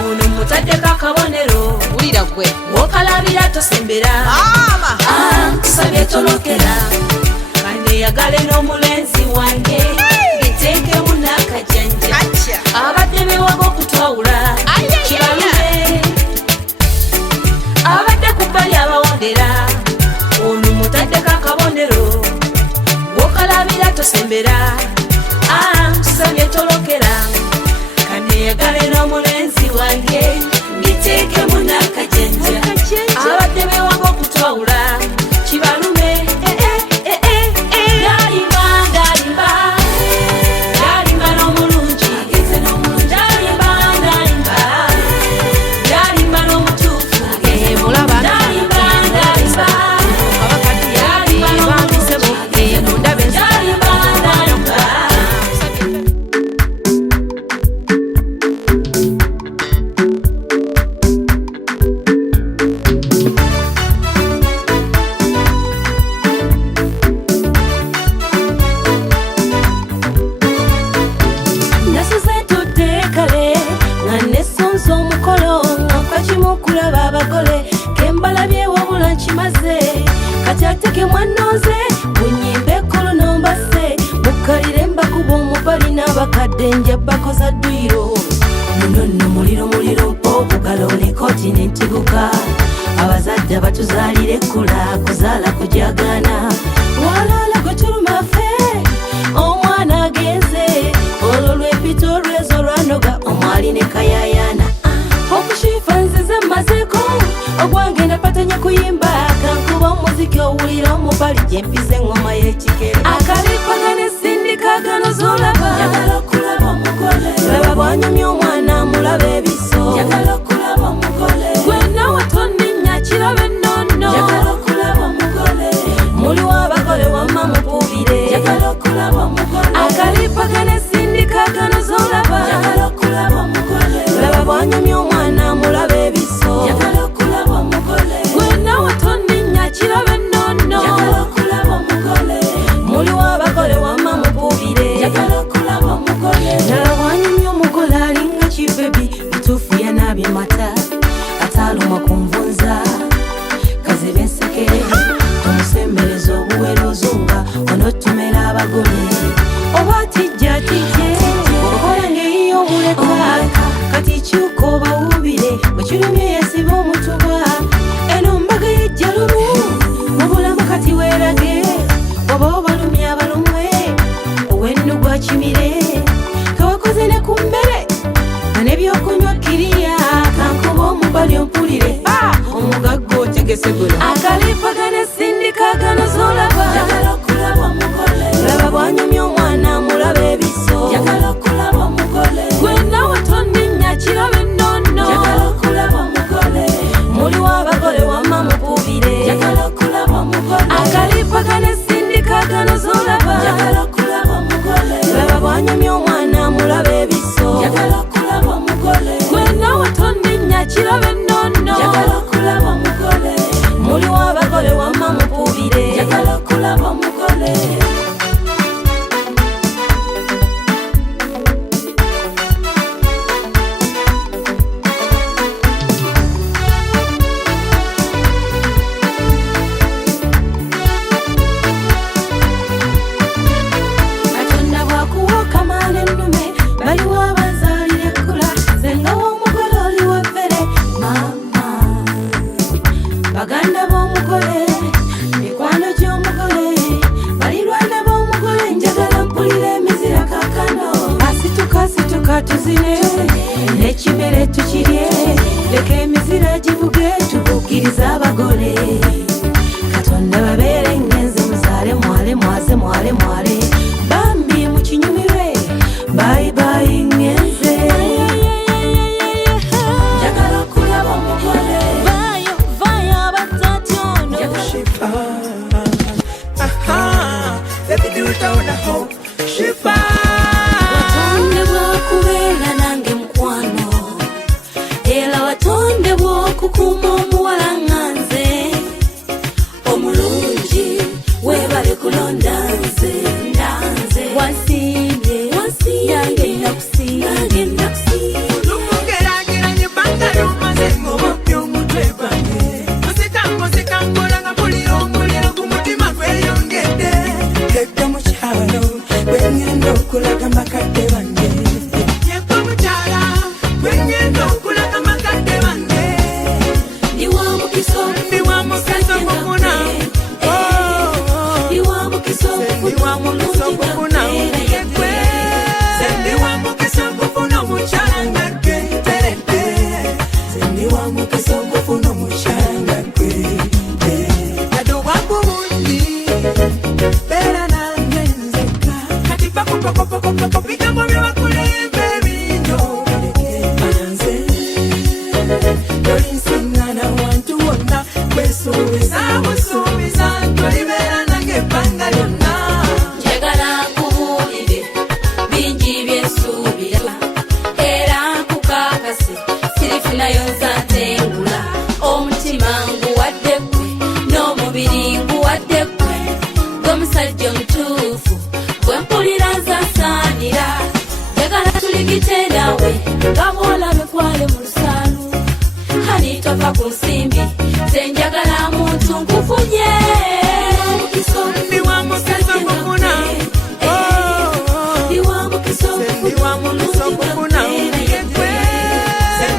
ono mutaddeko akabonero wulira gwe wokalabira tosembera tusabye tolokera kaneyagale n'omulenzi wange biteekemu n'akajanja abadde bewaga okutwawula kibalume abadde kubbali abawondera ono mutaddeko akabonero wokalabira tosembera tusabye tolokera kaneyagale n'omulenzi wange biteekemu n'akajanja abadde bewaga okutwawula kibalume dalimba dalimba n'omulungi agenze n'omulungi dalimba dalimba n'omutuufu agenze mulaba dalimba dalimba n'omutuufu agenze mulaba okulaba abagole kembalabye wabula nkimaze kati ate ke mwanooze bunyimba ekkolo nombase mukalire mbakuba omubali n'abakadde njabakoza dduyiro munono muliro okugalo ne kontinenti guka abazadde abatuzaalira ekkula kuzaala kujagana walala gotulumafe omwana agenze olwo lwepita olwezo lwanoga omwali ne kayayana okushifa nzize mmazeeko ogwange napatanya kuyimba kankuba omuziki owulira omubali gyempiza engoma y'ekikere akalipagana esindikagano zolaba njagala okulaba omugole laba bwanyumya omwana mulaba ebiso njagala okulaba omugole gwena watonninya kiraba ennono njagala okulaba omugole muliwo abagole wamma mupubire njagala okulaba omugole akalipagana esindikagano zolaba njagala okulaba omugole laba bwanyumya omwana mulaba ebiso njagala okulaba omugole gwena watonninya kiraba ennono njagala okulaba omugole muliwo abagole wamma mupubire njagala okulaba omugole laba bwanyumya omugole alinga kibebi mutuufu yanabye mata atalumwa ku nvunza kazibe ensekere tumusembereza obuwere ozunga onotumera abagole oba tijja okola ngeyiyo obuleka kati kyuka obawubire bwekirumye yesiba omutuba eno mbaga yejjalumu mubulamu kati weerage oba obalumye abalumwe owennugwa kimire kawakoze ne ku mmere n'ebyokunywa kiriya kankuba omubali ompulire omugagga otegese guno akalipagana esindikagano zolaba njagala okulaba omugole laba bwanyumya omwana mulaba ebiso njagala okulaba omugole gwena watonninya kiraba ennono njagala okulaba omugole muliwo abagole wamma mupubire njagala okulaba omugole akalipagana esindikagano zolaba njagala okulaba omugole laba bwanyumya omwana mulaba ebiso njagala okulaba omugole gwena watonninya kiraba ennono njagala okulaba omugole muliwo abagole wamma mupubire njagala okulaba omugole katonda bwakuwoka maana ennume baliwo abazaalira ekkula zengawo omugole oli waffere mama baganda b'omugole mikwano gy'omugole balirwana b'omugole njagala mpulira emizira kakano asituka tuzine n'ekimere tukirye leka emizira givuge tubuukiriza abagole katonda babeere ngenze muzaale mwale mwaze mwale bambi mukinyumirwe bayibayi ngenze njagala okulaba omugole vayo abatatyono watondebwa okubeera nange mukwano era watondebwa okukuuma omuwala nganze omulungi webale kulonda nze wasimbye yange nakusimbye Lumugerageranye banga lumaze ngobopya omutwe gwange musikangola nga bulira omuliro ku mutima gweyongedde edda mu kyalo gwengenda okulaga makadde bange yekka mukyala gwengenda okulaga makadde bange ndi wa mukisa gufuna ndi wa mukisa gufuna yekwe sendi wa mukisa gufuna omukyala nga gwe teredde sendi wa mukisa gufuna omukyala nga gwe kati obwagubundi beera nange nzekka kati pakopakopakopako bigambo byebakulembe binjoleke banze tolinsiŋŋana wantu wonna kwesuubiza busuubiza tolibeera nange ebbanga lyonna njagala nkubuulire bingi byensuubira era nkukakase sirifunayo nzatengula omutima nguwadde ggwe n'omubiri nguwadde ggwe gwe musajja omutuufu gwe mpulira nzasaanira njagala tuligite nawe nga bw'olabe kwale mu lusaalu hani tofa ku nsimbi senjagala muntu nkufunye Ndiwa mukisa kufuna ndiwa mukisa Ndiwa mukisa kufuna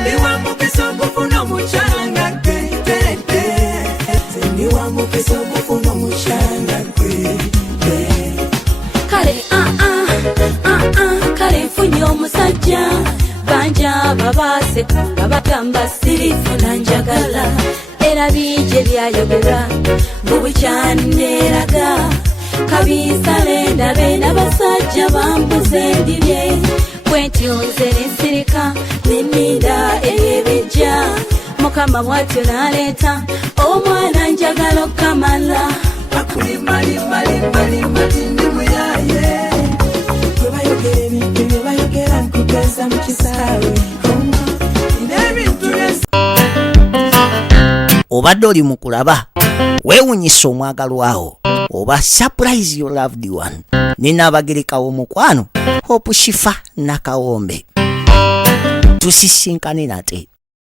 Ndiwa mukisa kufuna muchanga kwete Ndiwa mukisa kufuna muchanga kwete kale kale nfunye omusajja banja babase nga bagamba sirifuna njagala era bije byayogera bubukyaneraga kabisale ndabe n'abasajja bambuze ndibye kwetyonze nesirika neninda ebijja mukama bwatyo naleeta omwana njagala okamala Akuli mali ndimu yaye Kwebayogera ebintu byebayogera nkugeza mu kisaawe Nebintu byesi obadde oli mu kulaba weewunyisa omwagalwawo oba surprise your loved one ninaabagerekawo omukwano Hope Shifa Nakawombe tusisinkane nate